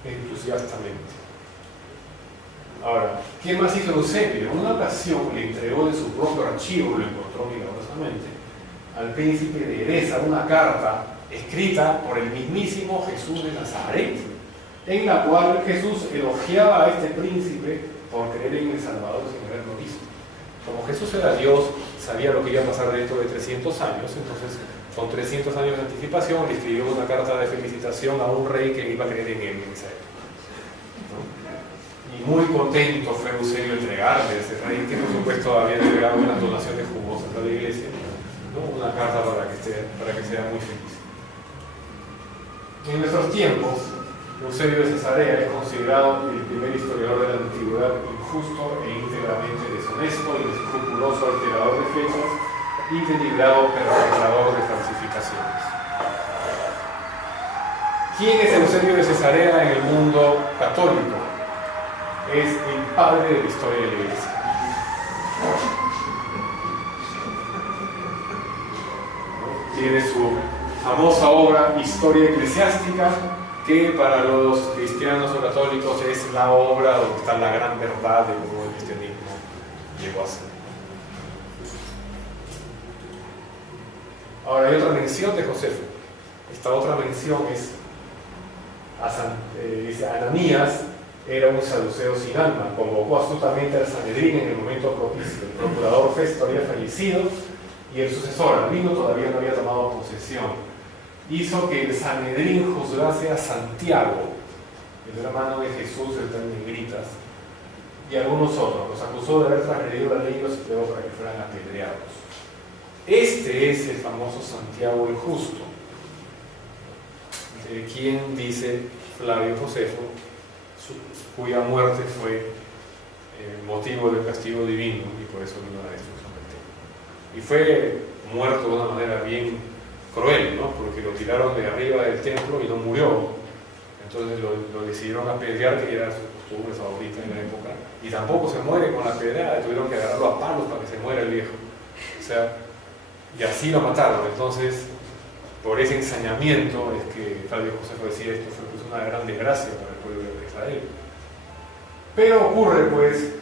entusiastamente. Ahora, ¿qué más hizo Eusebio? En una ocasión le entregó de su propio archivo, lo encontró milagrosamente, al príncipe de Edesa una carta escrita por el mismísimo Jesús de Nazaret, en la cual Jesús elogiaba a este príncipe por creer en el Salvador sin haberlo visto. Como Jesús era Dios, sabía lo que iba a pasar dentro de 300 años, entonces con 300 años de anticipación le escribió una carta de felicitación a un rey que iba a creer en él en esa época, ¿no? Y muy contento fue Eusebio entregarle a ese rey, que por supuesto había entregado unas donaciones jugosas a la iglesia, ¿no? Una carta para que sea muy feliz. En nuestros tiempos, Eusebio de Cesarea es considerado el primer historiador de la antigüedad injusto e íntegramente deshonesto, inescrupuloso alterador de fechas y denigrado perpetrador de falsificaciones. ¿Quién es Eusebio de Cesarea en el mundo católico? Es el padre de la historia de la Iglesia. Tiene su famosa obra Historia Eclesiástica, que para los cristianos o católicos es la obra donde está la gran verdad de cómo el cristianismo llegó a ser. Ahora hay otra mención de Josefo. Esta otra mención es dice: Ananías era un saduceo sin alma, convocó astutamente al Sanedrín en el momento propicio. El procurador Festo había fallecido y el sucesor, Albino, todavía no había tomado posesión. Hizo que el Sanedrín juzgase a Santiago, el hermano de Jesús, el tal Negritas, y algunos otros. Los acusó de haber transgredido la ley y los empleó para que fueran apedreados. Este es el famoso Santiago el Justo, de quien dice Flavio Josefo, cuya muerte fue motivo del castigo divino y por eso vino la destrucción del templo. Y fue muerto de una manera bien cruel, ¿no? Porque lo tiraron de arriba del templo y no murió. Entonces lo decidieron apedrear, que era su costumbre favorita en la época, y tampoco se muere con la pedrada, tuvieron que agarrarlo a palos para que se muera el viejo. O sea, y así lo mataron. Entonces, por ese ensañamiento es que Flavio Josefo decía: esto fue pues una gran desgracia para el pueblo de Israel. Pero ocurre pues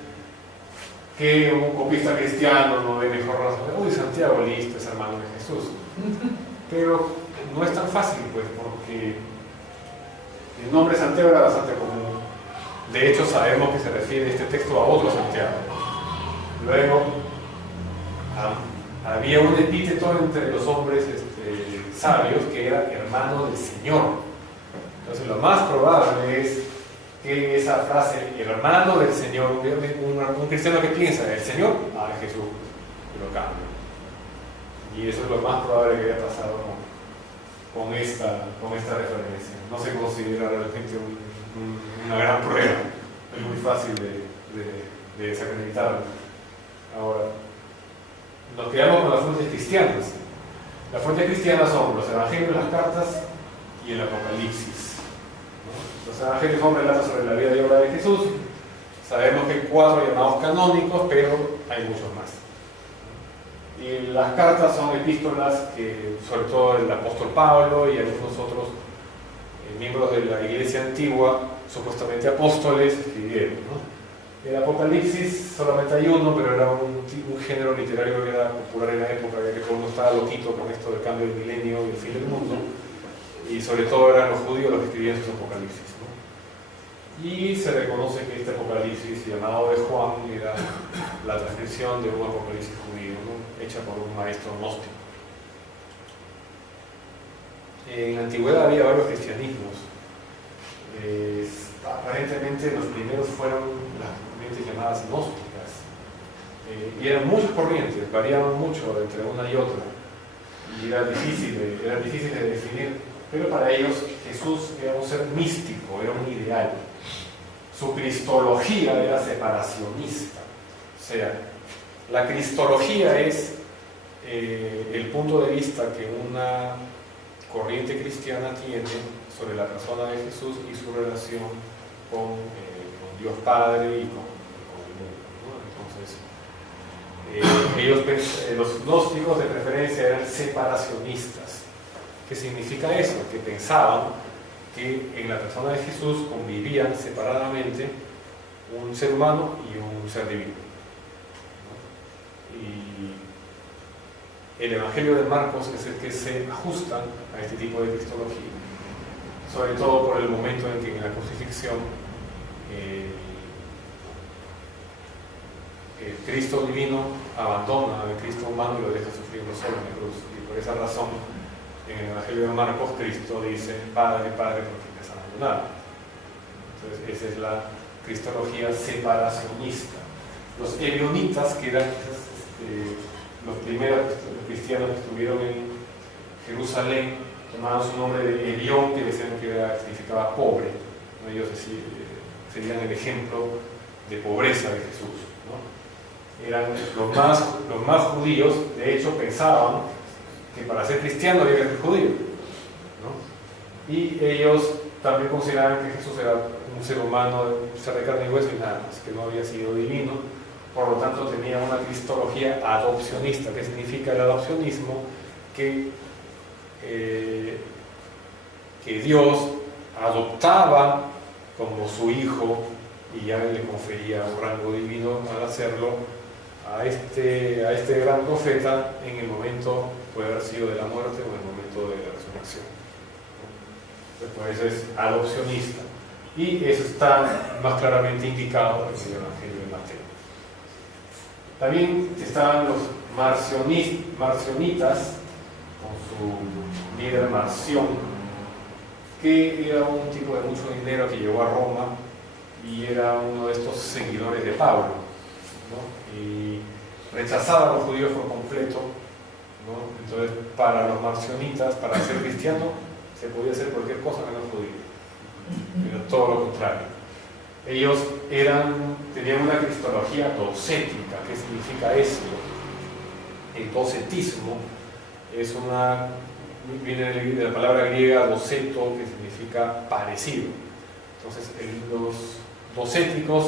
que un copista cristiano no ve mejor razón. Uy, Santiago, listo, es hermano de Jesús. Pero no es tan fácil, pues, porque el nombre Santiago era bastante común. De hecho, sabemos que se refiere este texto a otro Santiago. Luego, había un epíteto entre los hombres sabios que era hermano del Señor. Entonces, lo más probable es que esa frase, el hermano del Señor, un cristiano que piensa, el Señor, es Jesús, y lo cambia. Y eso es lo más probable que haya pasado con esta referencia. No se considera realmente una gran prueba, es muy fácil de desacreditarlo. Ahora, nos quedamos con las fuentes cristianas. Las fuentes cristianas son los evangelios, las cartas y el Apocalipsis, ¿no? Los evangelios son relatos sobre la vida y obra de Jesús. Sabemos que hay 4 llamados canónicos, pero hay muchos más. Y las cartas son epístolas que, sobre todo el apóstol Pablo y algunos otros miembros de la iglesia antigua, supuestamente apóstoles, escribieron, ¿no? El Apocalipsis solamente hay uno, pero era un género literario que era popular en la época, ya que todo el mundo estaba loquito con esto del cambio del milenio y el fin del mundo, y sobre todo eran los judíos los que escribían sus Apocalipsis, ¿no? Y se reconoce que este Apocalipsis llamado de Juan era la transcripción de un Apocalipsis judío, ¿no? Hecha por un maestro gnóstico. En la antigüedad había varios cristianismos. Aparentemente los primeros fueron las corrientes llamadas gnósticas. Y eran muchas corrientes, variaban mucho entre una y otra. Y era difícil de definir. Pero para ellos Jesús era un ser místico, era un ideal. Su cristología era separacionista. O sea, la cristología es el punto de vista que una corriente cristiana tiene sobre la persona de Jesús y su relación con Dios Padre y con el mundo, ¿no? Entonces, los gnósticos de preferencia eran separacionistas. ¿Qué significa eso? Que pensaban que en la persona de Jesús convivían separadamente un ser humano y un ser divino, ¿no? Y el Evangelio de Marcos es el que se ajusta a este tipo de cristología, sobre todo por el momento en que en la crucifixión el Cristo divino abandona al Cristo humano y lo deja sufriendo solo en la cruz. Y por esa razón, en el Evangelio de Marcos, Cristo dice: Padre, Padre, ¿por qué me has abandonado? Entonces, esa es la cristología separacionista. Los ebionitas, que eran los primeros cristianos que estuvieron en Jerusalén, tomaban su nombre de Elión, que decían que significaba pobre, ¿no? Ellos serían el ejemplo de pobreza de Jesús, ¿no? Eran los más judíos. De hecho, pensaban que para ser cristiano había que ser judío, ¿no? Y ellos también consideraban que Jesús era un ser humano, un ser de carne y hueso y nada más, que no había sido divino. Por lo tanto, tenía una cristología adopcionista. ¿Qué significa el adopcionismo? Que Dios adoptaba como su hijo y ya le confería un rango divino al hacerlo a este gran profeta en el momento, puede haber sido de la muerte o en el momento de la resurrección. Entonces, por eso es adopcionista. Y eso está más claramente indicado en el Evangelio de Mateo. También estaban los marcionitas, con su líder Marción, que era un tipo de mucho dinero que llegó a Roma y era uno de estos seguidores de Pablo, ¿no? Y rechazaba a los judíos por completo, ¿no? Entonces, para los marcionitas, para ser cristiano, se podía hacer cualquier cosa menos judío. Era todo lo contrario. Ellos tenían una cristología docética. ¿Qué significa esto? El docetismo viene de la palabra griega doceto, que significa parecido. Entonces, los docéticos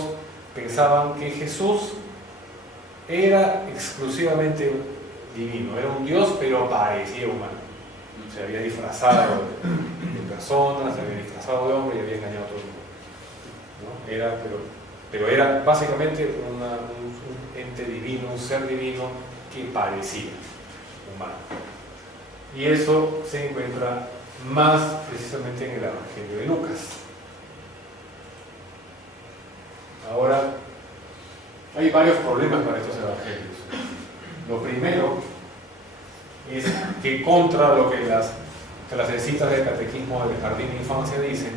pensaban que Jesús era exclusivamente divino, era un Dios, pero parecía humano. Se había disfrazado de persona, se había disfrazado de hombre y había engañado a todo el mundo, ¿no? Pero era básicamente un ente divino, un ser divino que parecía humano. Y eso se encuentra más precisamente en el Evangelio de Lucas. Ahora, hay varios problemas para estos evangelios. Lo primero es que, contra lo que las clasecitas del catequismo del jardín de infancia dicen,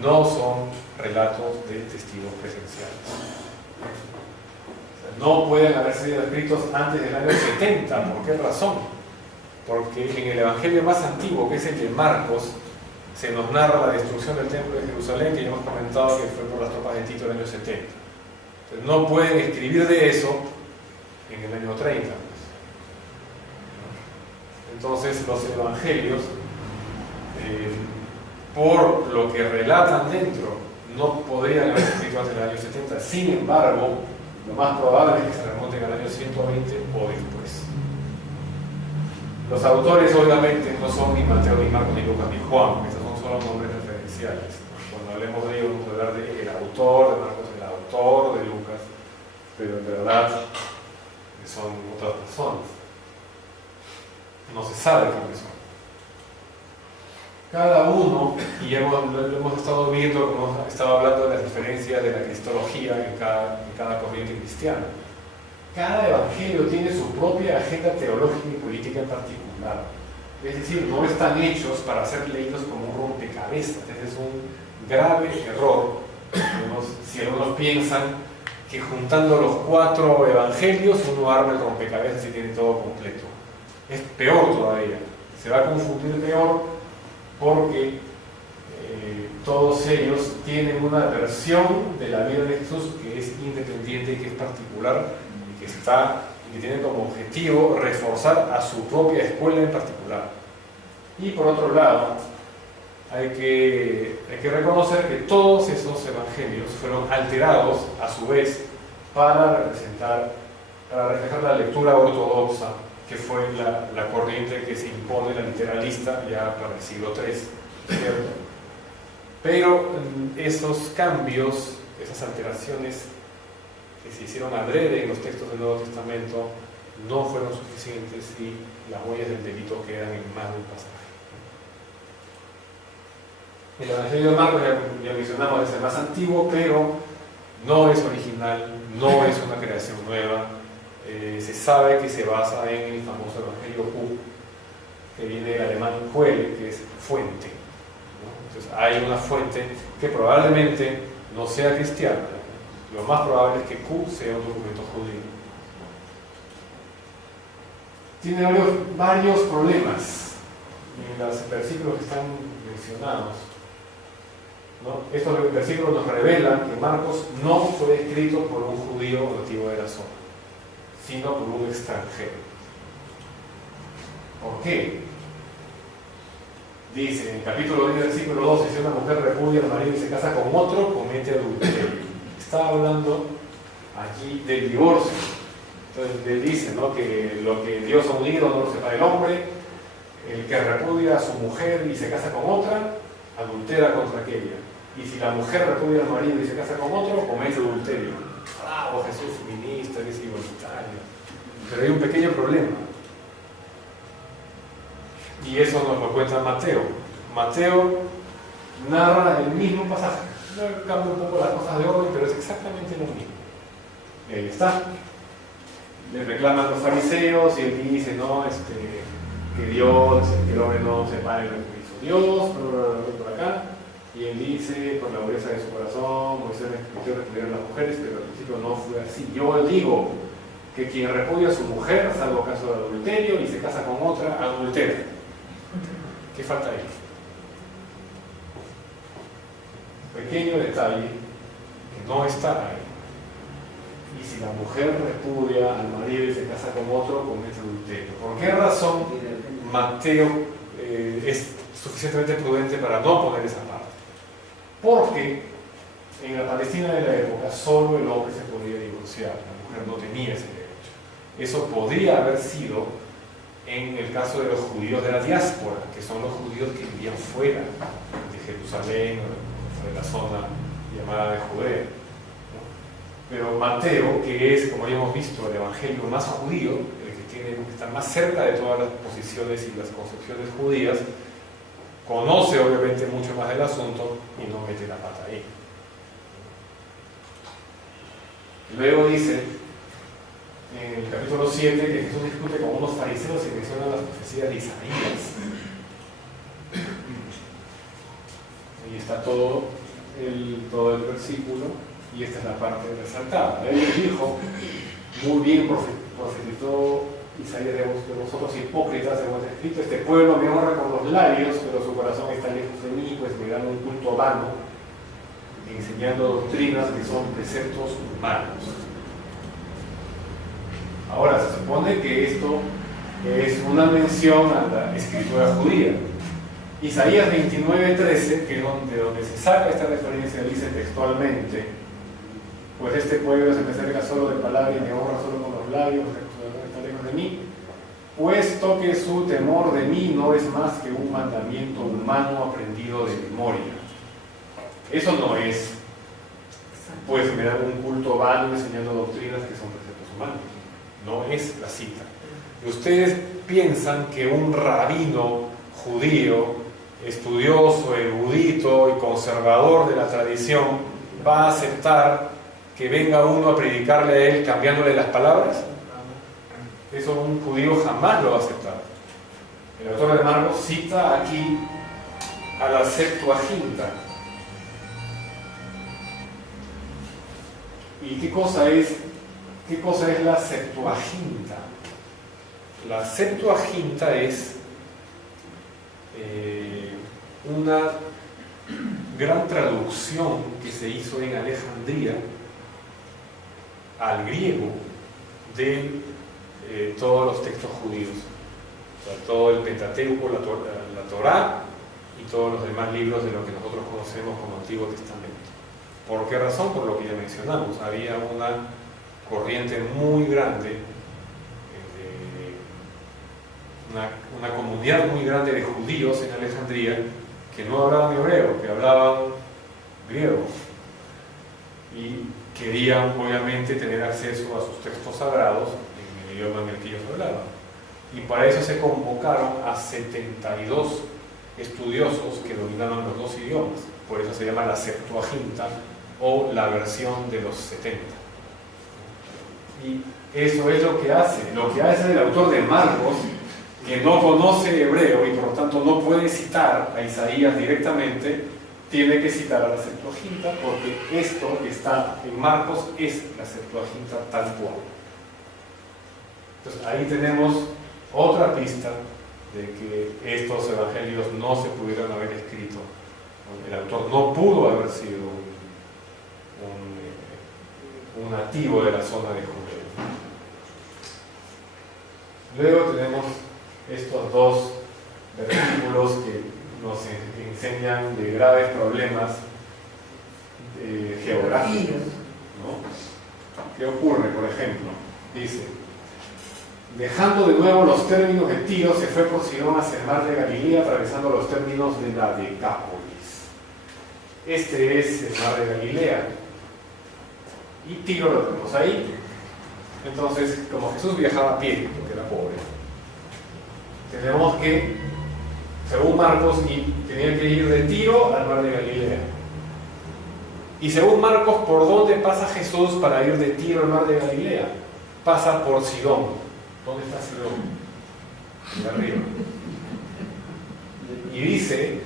no son relatos de testigos presenciales. O sea, no pueden haber sido escritos antes del año 70. ¿Por qué razón? Porque en el evangelio más antiguo, que es el de Marcos, se nos narra la destrucción del templo de Jerusalén, que ya hemos comentado que fue por las tropas de Tito en el año 70. Entonces, no pueden escribir de eso en el año 30. Entonces, los evangelios, por lo que relatan dentro, no podrían haber escrito antes del año 70. Sin embargo, lo más probable es que se remonten al año 120 o después. Los autores, obviamente, no son ni Mateo, ni Marcos, ni Lucas, ni Juan. Esos son solo nombres referenciales. Cuando hablemos de ellos, vamos a hablar del autor de Marcos, el autor de Lucas, pero en verdad son otras personas. No se sabe quiénes son. Cada uno, y lo hemos estado viendo, como hemos estado hablando de las diferencias de la cristología en cada corriente cristiana. Cada evangelio tiene su propia agenda teológica y política en particular. Es decir, no están hechos para ser leídos como un rompecabezas. Ese es un grave error. Si algunos piensan que juntando los 4 evangelios uno arma el rompecabezas y tiene todo completo. Es peor todavía. Se va a confundir peor porque todos ellos tienen una versión de la vida de Jesús que es independiente y que es particular y que tiene como objetivo reforzar a su propia escuela en particular. Y por otro lado, hay que reconocer que todos esos evangelios fueron alterados a su vez para reflejar la lectura ortodoxa, que fue la corriente que se impone, la literalista, ya para el siglo III, ¿cierto? Pero esos cambios, esas alteraciones que se hicieron adrede en los textos del Nuevo Testamento no fueron suficientes y las huellas del delito quedan en más de un pasaje. El Evangelio de Marcos, ya mencionamos, es el más antiguo, pero no es original, no es una creación nueva. Se sabe que se basa en el famoso Evangelio Q, que viene del alemán Quelle, que es fuente, ¿no? Entonces hay una fuente que probablemente no sea cristiana. Lo más probable es que Q sea un documento judío. Tiene varios problemas en los versículos que están mencionados, ¿no? Estos versículos nos revelan que Marcos no fue escrito por un judío nativo de la zona, sino por un extranjero. ¿Por qué? Dice en el capítulo 10, versículo 12, si una mujer repudia al marido y se casa con otro, comete adulterio. Está hablando aquí del divorcio. Entonces él dice, ¿no?, que lo que Dios ha unido no lo separa el hombre. El que repudia a su mujer y se casa con otra, adultera contra aquella. Y si la mujer repudia al marido y se casa con otro, comete adulterio. ¡Bravo, Jesús, ministro, es igualitario! Pero hay un pequeño problema. Y eso nos lo cuenta Mateo. Mateo narra el mismo pasaje. Cambia un poco las cosas de orden, pero es exactamente lo mismo. Ahí está. Le reclaman los fariseos y él dice, no, que Dios, que el hombre no separe lo que hizo Dios, por acá. Y él dice, por la dureza de su corazón, Moisés restrictió repudiar a las mujeres, pero al principio no fue así. Yo digo que quien repudia a su mujer, salvo caso de adulterio, y se casa con otra, adultera. ¿Qué falta ahí? Pequeño detalle que no está ahí. Y si la mujer repudia al marido y se casa con otro, comete adulterio. ¿Por qué razón Mateo es suficientemente prudente para no poner esa parte? Porque en la Palestina de la época solo el hombre se podía divorciar, la mujer no tenía ese derecho. Eso podría haber sido en el caso de los judíos de la diáspora, que son los judíos que vivían fuera de Jerusalén o de la zona llamada de Judea, ¿no? Pero Mateo, que es, como ya hemos visto, el evangelio más judío, el que está más cerca de todas las posiciones y las concepciones judías, conoce obviamente mucho más del asunto y no mete la pata ahí. Luego dice en el capítulo 7 que Jesús discute con unos fariseos y menciona las profecías de Isaías. Ahí está todo el versículo y esta es la parte resaltada. Él dijo, muy bien profetizó Isaías de vosotros hipócritas, según está escrito, este pueblo me honra con los labios, pero su corazón está lejos de mí, pues me dan un culto vano, enseñando doctrinas que son preceptos humanos. Ahora, se supone que esto es una mención a la escritura judía. Isaías 29:13, que es de donde se saca esta referencia, dice textualmente, pues este pueblo se me acerca solo de palabra y me honra solo con los labios, está lejos de mí, puesto que su temor de mí no es más que un mandamiento humano aprendido de memoria. Eso no es, pues me dan un culto vano enseñando doctrinas que son preceptos humanos. No es la cita. Y ustedes piensan que un rabino judío, estudioso, erudito y conservador de la tradición, va a aceptar que venga uno a predicarle a él cambiándole las palabras. Eso un judío jamás lo va a aceptar. El autor de Marcos cita aquí a la Septuaginta. ¿Y qué cosa es la Septuaginta? La Septuaginta es una gran traducción que se hizo en Alejandría al griego de todos los textos judíos. O sea, todo el Pentateuco, la Torá y todos los demás libros de lo que nosotros conocemos como Antiguo Testamento. ¿Por qué razón? Por lo que ya mencionamos. Había una corriente muy grande, una comunidad muy grande de judíos en Alejandría que no hablaban hebreo, que hablaban griego. Y querían obviamente tener acceso a sus textos sagrados en el idioma en el que ellos hablaban. Y para eso se convocaron a 72 estudiosos que dominaban los dos idiomas. Por eso se llama la Septuaginta o la versión de los 70. Y eso es lo que hace el autor de Marcos, que no conoce hebreo y por lo tanto no puede citar a Isaías directamente, tiene que citar a la Septuaginta, porque esto que está en Marcos es la Septuaginta tal cual. Entonces ahí tenemos otra pista de que estos evangelios no se pudieron haber escrito. El autor no pudo haber sido un nativo de la zona de Judea. Luego tenemos estos dos versículos que nos enseñan de graves problemas geográficos, ¿no? ¿Qué ocurre? Por ejemplo, dice: dejando de nuevo los términos de Tiro, se fue por Sidón hacia el mar de Galilea, atravesando los términos de la Decápolis. Este es el mar de Galilea. Y Tiro lo tenemos ahí. Entonces, como Jesús viajaba a pie, porque era pobre, tenemos que, según Marcos, tenía que ir de Tiro al mar de Galilea. Y según Marcos, ¿por dónde pasa Jesús para ir de Tiro al mar de Galilea? Pasa por Sidón. ¿Dónde está Sidón? De arriba. Y dice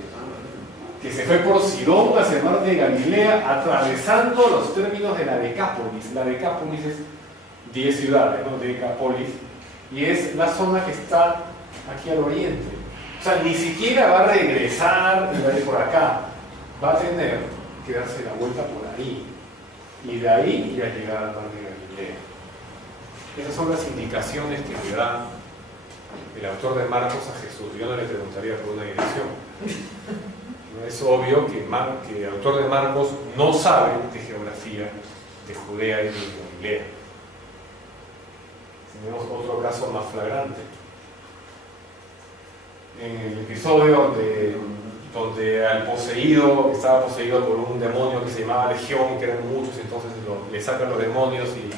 que se fue por Sidón hacia el mar de Galilea, atravesando los términos de la Decápolis. La Decápolis es 10 ciudades, ¿no? Decápolis. Y es la zona que está aquí al oriente. O sea, ni siquiera va a regresar y va a ir por acá. Va a tener que darse la vuelta por ahí. Y de ahí ir a llegar al mar de Galilea. Esas son las indicaciones que le da el autor de Marcos a Jesús. Yo no le preguntaría por una dirección. No es obvio que el autor de Marcos no sabe de geografía de Judea y de Galilea. Tenemos otro caso más flagrante. En el episodio donde al poseído, estaba poseído por un demonio que se llamaba Legión, que eran muchos, entonces le sacan los demonios y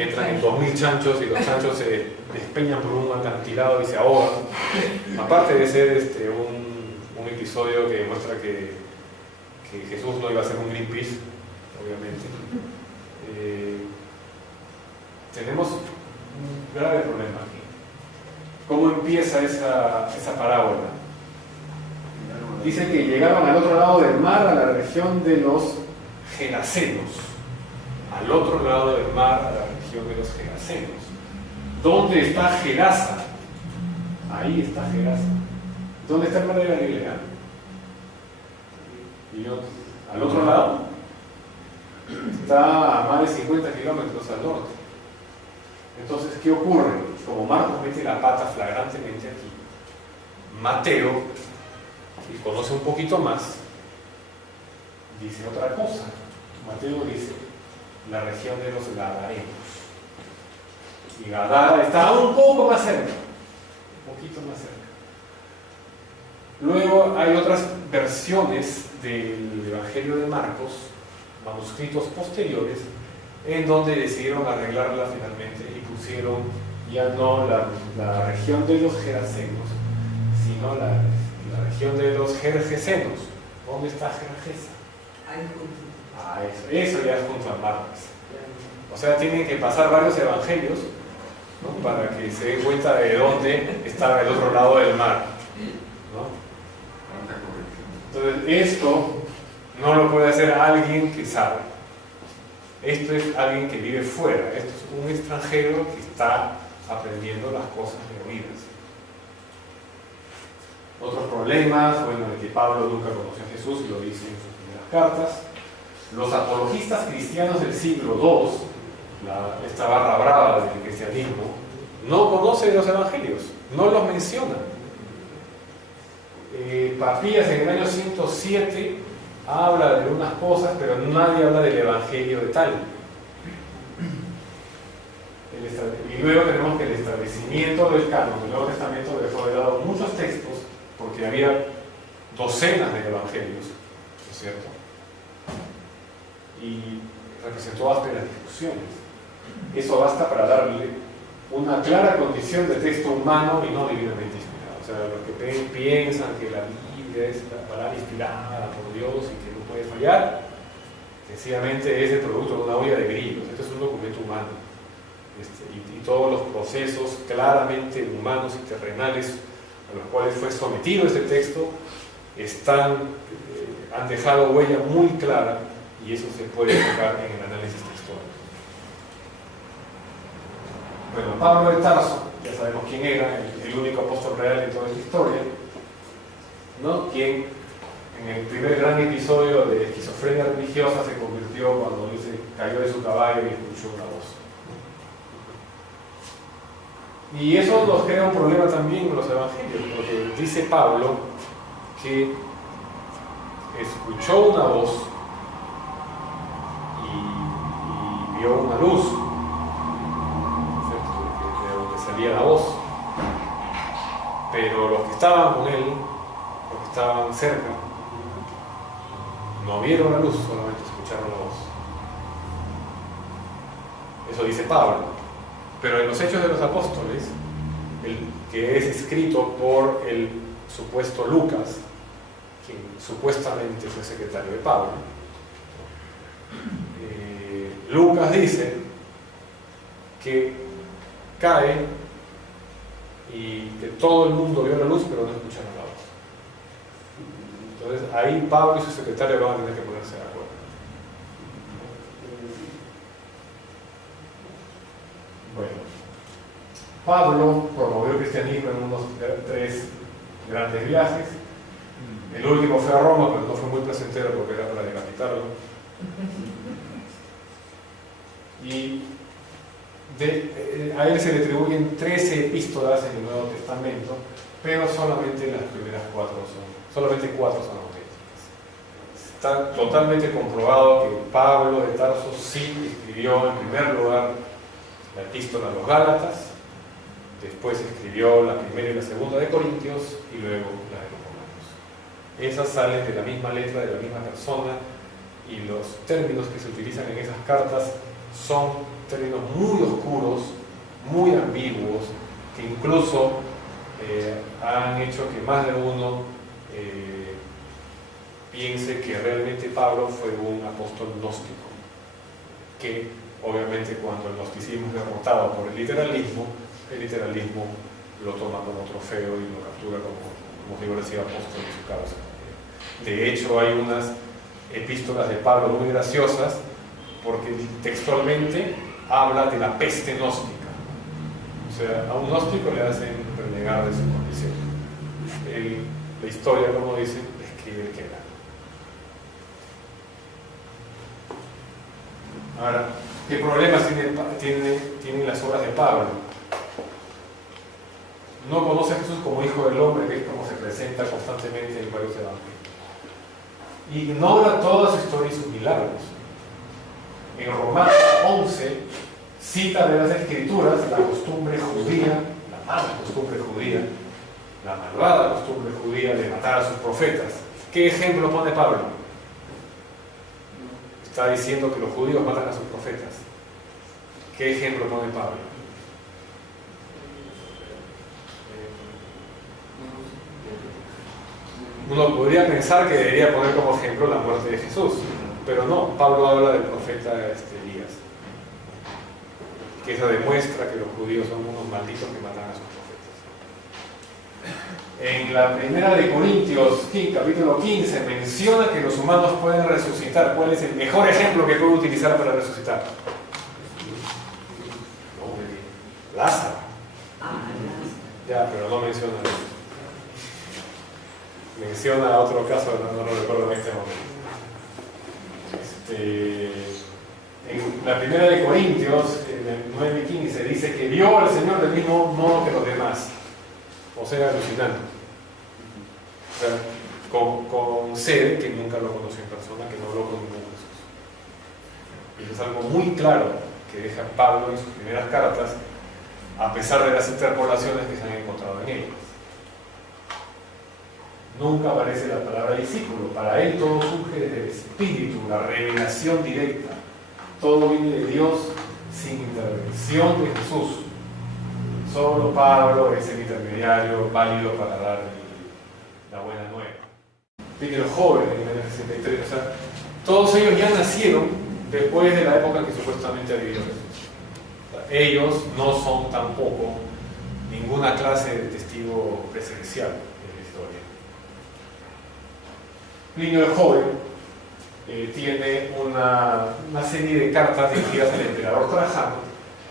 entran en 2000 chanchos y los chanchos se despeñan por un acantilado y se ahogan. Aparte de ser un episodio que demuestra que Jesús no iba a ser un Greenpeace, obviamente, tenemos un grave problema aquí. ¿Cómo empieza esa parábola? Dice que llegaron al otro lado del mar, a la región de los Gerasenos. Al otro lado del mar, a la región de los Gerasenos. ¿Dónde está Gerasa? Ahí está Gerasa. ¿Dónde está el mar de Galilea? Al otro lado está a más de 50 kilómetros al norte. Entonces, ¿qué ocurre? Como Marcos mete la pata flagrantemente aquí, Mateo, que conoce un poquito más, dice otra cosa. Mateo dice la región de los Gadarenos. Y Gadara está un poco más cerca, un poquito más cerca. Luego hay otras versiones del Evangelio de Marcos, manuscritos posteriores, en donde decidieron arreglarla finalmente y pusieron ya no la región de los Gerasenos, sino la región de los Gergesenos. ¿Dónde está Gergesa? Eso ya es junto a Marcos. O sea, tienen que pasar varios evangelios, ¿no?, para que se den cuenta de dónde estaba el otro lado del mar. Entonces, esto no lo puede hacer alguien que sabe. Esto es alguien que vive fuera. Esto es un extranjero que está aprendiendo las cosas de oídas. Otros problemas, bueno, el que Pablo nunca conoció a Jesús, y lo dice en sus primeras cartas. Los apologistas cristianos del siglo II, esta barra brava del cristianismo, no conocen los evangelios, no los mencionan. Papías en el año 107 habla de unas cosas, pero nadie habla del evangelio de tal. Y luego tenemos que el establecimiento del canon del Nuevo Testamento dejó de lado muchos textos porque había docenas de evangelios, ¿no es cierto? Y representó ásperas discusiones. Eso basta para darle una clara condición de texto humano y no divinamente inspirado. O sea, los que piensan que la Biblia es la palabra inspirada por Dios y que no puede fallar, sencillamente es el producto de una olla de grillos. Este es un documento humano. Y todos los procesos claramente humanos y terrenales a los cuales fue sometido este texto han dejado huella muy clara, y eso se puede sacar en el análisis textual. Bueno, Pablo de Tarso, ya sabemos quién era, el único apóstol real en toda esta historia, ¿no? Quien en el primer gran episodio de esquizofrenia religiosa se convirtió cuando dice, cayó de su caballo y escuchó una voz. Y eso nos crea un problema también en los evangelios, porque dice Pablo que escuchó una voz y vio una luz, ¿cierto? De donde salía la voz. Pero los que estaban con él, los que estaban cerca, no vieron la luz, solamente escucharon la voz. Eso dice Pablo. Pero en los Hechos de los Apóstoles, que es escrito por el supuesto Lucas, quien supuestamente fue secretario de Pablo, Lucas dice que cae y que todo el mundo vio la luz, pero no escucharon la voz. Entonces ahí Pablo y su secretario van a tener que ponerse de acuerdo. Bueno, Pablo promovió el cristianismo en unos 3 grandes viajes. El último fue a Roma, pero no fue muy placentero porque era para decapitarlo. Y a él se le atribuyen 13 epístolas en el Nuevo Testamento, pero solamente las primeras 4 solamente 4 son auténticas. Está totalmente comprobado que Pablo de Tarso sí escribió en primer lugar la epístola a los Gálatas, después escribió la primera y la segunda de Corintios y luego la de los Romanos. Esas salen de la misma letra, de la misma persona, y los términos que se utilizan en esas cartas son términos muy oscuros, muy ambiguos, que incluso han hecho que más de uno piense que realmente Pablo fue un apóstol gnóstico, que obviamente cuando el gnosticismo es derrotado por el literalismo lo toma como trofeo y lo captura como si hubiera sido apóstol en su causa. De hecho, hay unas epístolas de Pablo muy graciosas porque textualmente habla de la peste gnóstica. O sea, a un gnóstico le hacen renegar de su condición. La historia, como dice, escribe que gana. Ahora, ¿qué problemas tienen las obras de Pablo? No conoce a Jesús como Hijo del Hombre, que es como se presenta constantemente en varios evangelios. Ignora todas sus historias y sus milagros. En Romanos 11 cita de las Escrituras la costumbre judía, la mala costumbre judía, la malvada costumbre judía de matar a sus profetas. ¿Qué ejemplo pone Pablo? Está diciendo que los judíos matan a sus profetas. ¿Qué ejemplo pone Pablo? Uno podría pensar que debería poner como ejemplo la muerte de Jesús, pero no, Pablo habla del profeta Elías, que eso demuestra que los judíos son unos malditos que matan a sus profetas. En la primera de Corintios, capítulo 15, menciona que los humanos pueden resucitar. ¿Cuál es el mejor ejemplo que puedo utilizar para resucitar? Lázaro. Ya, pero no menciona eso. Menciona otro caso, no lo recuerdo en este momento. En la primera de Corintios, en el 9:15, dice que vio al Señor del mismo modo que los demás. O sea, alucinante. O sea, con sed, que nunca lo conoció en persona, que no habló con ningún Jesús. Y eso es algo muy claro que deja Pablo en sus primeras cartas, a pesar de las interpolaciones que se han encontrado en ellas. Nunca aparece la palabra discípulo. Para él todo surge del Espíritu, la revelación directa. Todo viene de Dios sin intervención de Jesús. Solo Pablo es el intermediario válido para dar la buena nueva. Peter Joven en el 63, o sea, todos ellos ya nacieron después de la época que supuestamente ha vivido Jesús. O sea, ellos no son tampoco ninguna clase de testigo presencial en la historia. Plinio el Joven tiene una serie de cartas dirigidas al emperador Trajano,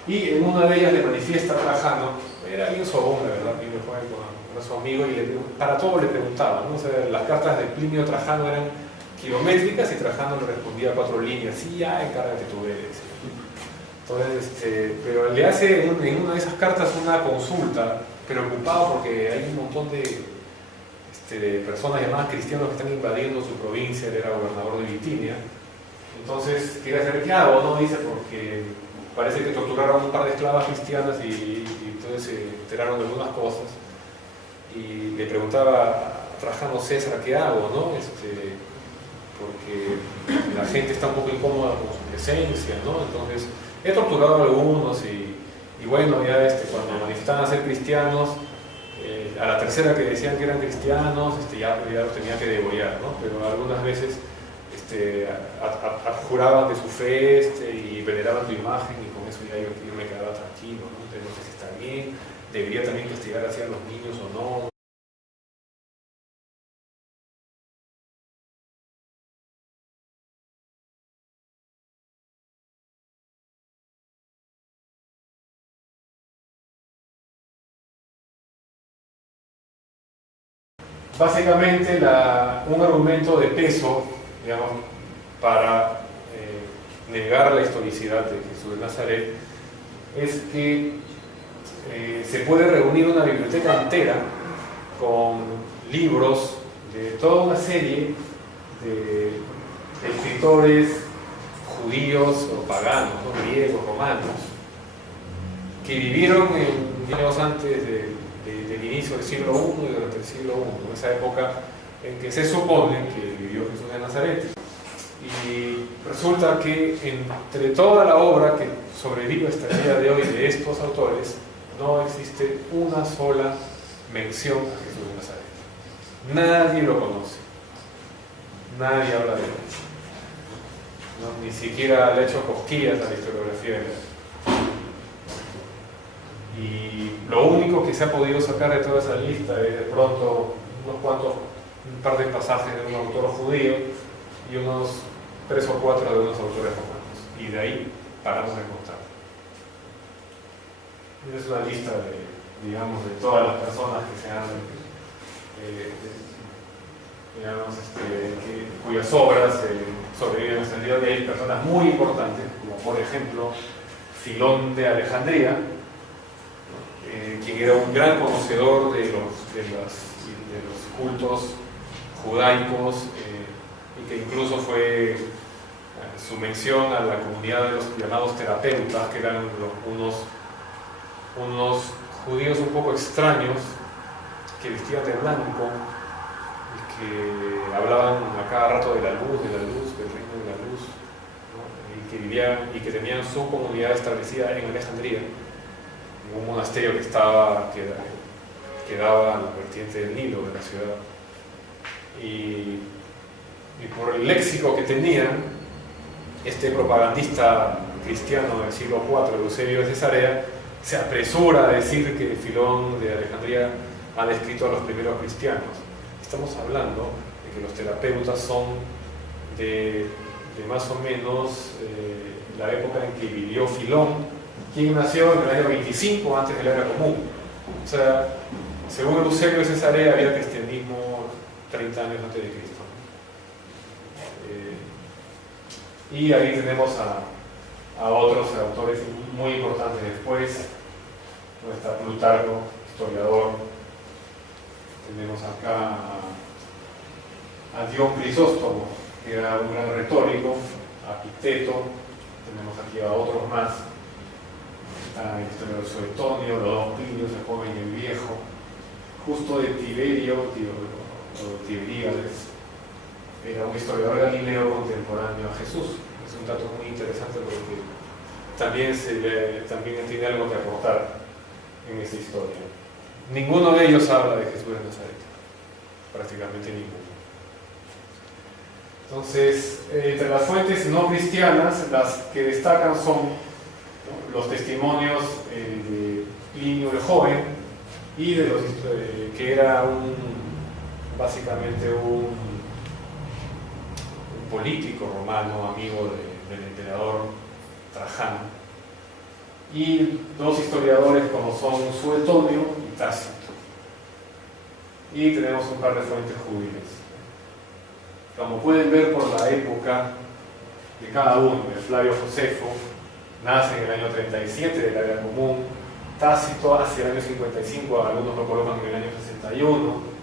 y en una de ellas le manifiesta a Trajano, era bien sobón, la verdad, Plinio el Joven con su amigo, y para todo le preguntaba, ¿no? O sea, las cartas de Plinio Trajano eran kilométricas y Trajano le respondía 4 líneas, sí, ya, encárgate tú de eso. Entonces, pero le hace en una de esas cartas una consulta, preocupado porque hay un montón de personas llamadas cristianos que están invadiendo su provincia. Él era gobernador de Bitinia. Entonces, quería saber qué hago, ¿no? Dice, porque parece que torturaron un par de esclavas cristianas y entonces se enteraron de algunas cosas. Y le preguntaba a Trajano César, ¿qué hago, no? Porque la gente está un poco incómoda con su presencia, ¿no? Entonces, he torturado a algunos y bueno, ya cuando manifestaban a ser cristianos, a la tercera que decían que eran cristianos, ya los tenía que degollar, ¿no? Pero algunas veces abjuraban de su fe y veneraban tu imagen, y con eso ya yo me quedaba tranquilo, ¿no? Entonces, no sé si está bien, debería también castigar hacia los niños o no. Básicamente, un argumento de peso, digamos, para negar la historicidad de Jesús de Nazaret es que se puede reunir una biblioteca entera con libros de toda una serie de escritores judíos o paganos, ¿no? Griegos, romanos, que vivieron en años antes del inicio del siglo I y durante el siglo I, en esa época en que se supone que vivió Jesús de Nazaret. Y resulta que entre toda la obra que sobrevive hasta el día de hoy de estos autores, no existe una sola mención a Jesús de Nazaret. Nadie lo conoce, nadie habla de él, ¿no? Ni siquiera le ha hecho cosquillas a la historiografía de él. Y lo único que se ha podido sacar de toda esa lista es de pronto un par de pasajes de un autor judío y unos 3 o 4 de unos autores romanos, y de ahí paramos de contar. Es una lista de todas las personas que se han cuyas obras sobreviven hasta el día de hoy, personas muy importantes, como por ejemplo Filón de Alejandría, quien era un gran conocedor de los cultos judaicos, y que incluso fue su mención a la comunidad de los llamados terapeutas, que eran unos judíos un poco extraños que vestían de blanco y que hablaban a cada rato de la luz, del reino de la luz, ¿no? Y que vivían y que tenían su comunidad establecida en Alejandría, en un monasterio que daba a la vertiente del Nilo de la ciudad. Y por el léxico que tenían, este propagandista cristiano del siglo IV, Eusebio de Cesarea, se apresura a decir que Filón de Alejandría han escrito a los primeros cristianos. Estamos hablando de que los terapeutas son de más o menos la época en que vivió Filón, quien nació en el año 25 antes de la era común. O sea, según Eusebio de Cesarea había cristianismo 30 años antes de Cristo. Y ahí tenemos a otros autores muy importantes después. ¿No? Está Plutarco, historiador. Tenemos acá a Dion Crisóstomo, que era un gran retórico, a Epicteto. Tenemos aquí a otros más. Está el historiador Suetonio, los dos Plinios, el joven y el viejo. Justo de Tiberio, o Tiberíades, era un historiador galileo contemporáneo a Jesús. Es un dato muy interesante porque también tiene algo que aportar en esta historia. Ninguno de ellos habla de Jesús de Nazaret, prácticamente ninguno. Entonces, entre las fuentes no cristianas, las que destacan son, ¿no?, los testimonios de Plinio el Joven y de los que era básicamente un político romano, amigo del emperador Trajano, y dos historiadores como son Suetonio y Tácito. Y tenemos un par de fuentes judías. Como pueden ver por la época de cada uno, el Flavio Josefo nace en el año 37 de la era común, Tácito hacia el año 55, algunos lo colocan en el año 61,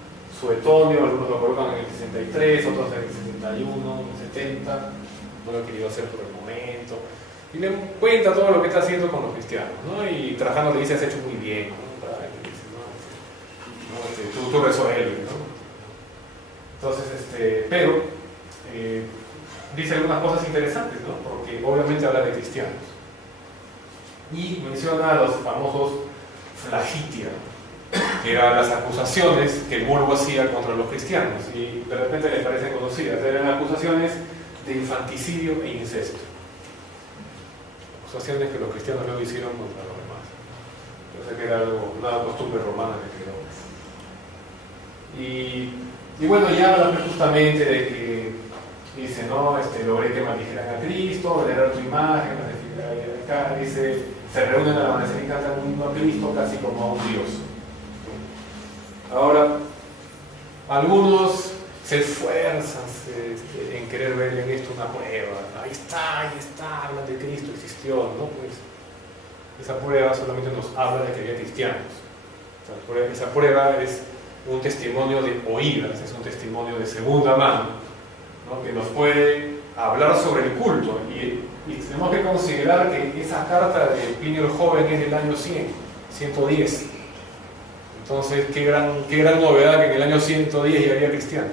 Suetonio, algunos lo colocan en el 63, otros en el 71, 70, no lo he querido hacer por el momento, y le cuenta todo lo que está haciendo con los cristianos, ¿no? Y Trajano le dice: has hecho muy bien, ¿no? Y dice, no, tú resuelves, ¿no? Entonces, pero dice algunas cosas interesantes, ¿no? Porque obviamente habla de cristianos. Y menciona a los famosos flagitia, que eran las acusaciones que el vulgo hacía contra los cristianos, y de repente les parecen conocidas. Eran acusaciones de infanticidio e incesto. Acusaciones que los cristianos luego hicieron contra los demás. Entonces que era una costumbre romana que quedó. Y bueno, ya habla justamente de que dice, ¿no? Logré que maldijeran a Cristo, venerar tu imagen, acá dice, se reúnen al amanecer y cantan un himno a Cristo casi como a un Dios. Ahora, algunos se esfuerzan en querer ver en esto una prueba. Ahí está, habla de Cristo, existió, ¿no? Pues esa prueba solamente nos habla de que había cristianos. O sea, esa prueba es un testimonio de oídas, es un testimonio de segunda mano, ¿no?, que nos puede hablar sobre el culto. Y tenemos que considerar que esa carta de Plinio el Joven es del año 110. Entonces, qué gran novedad que en el año 110 ya había cristianos.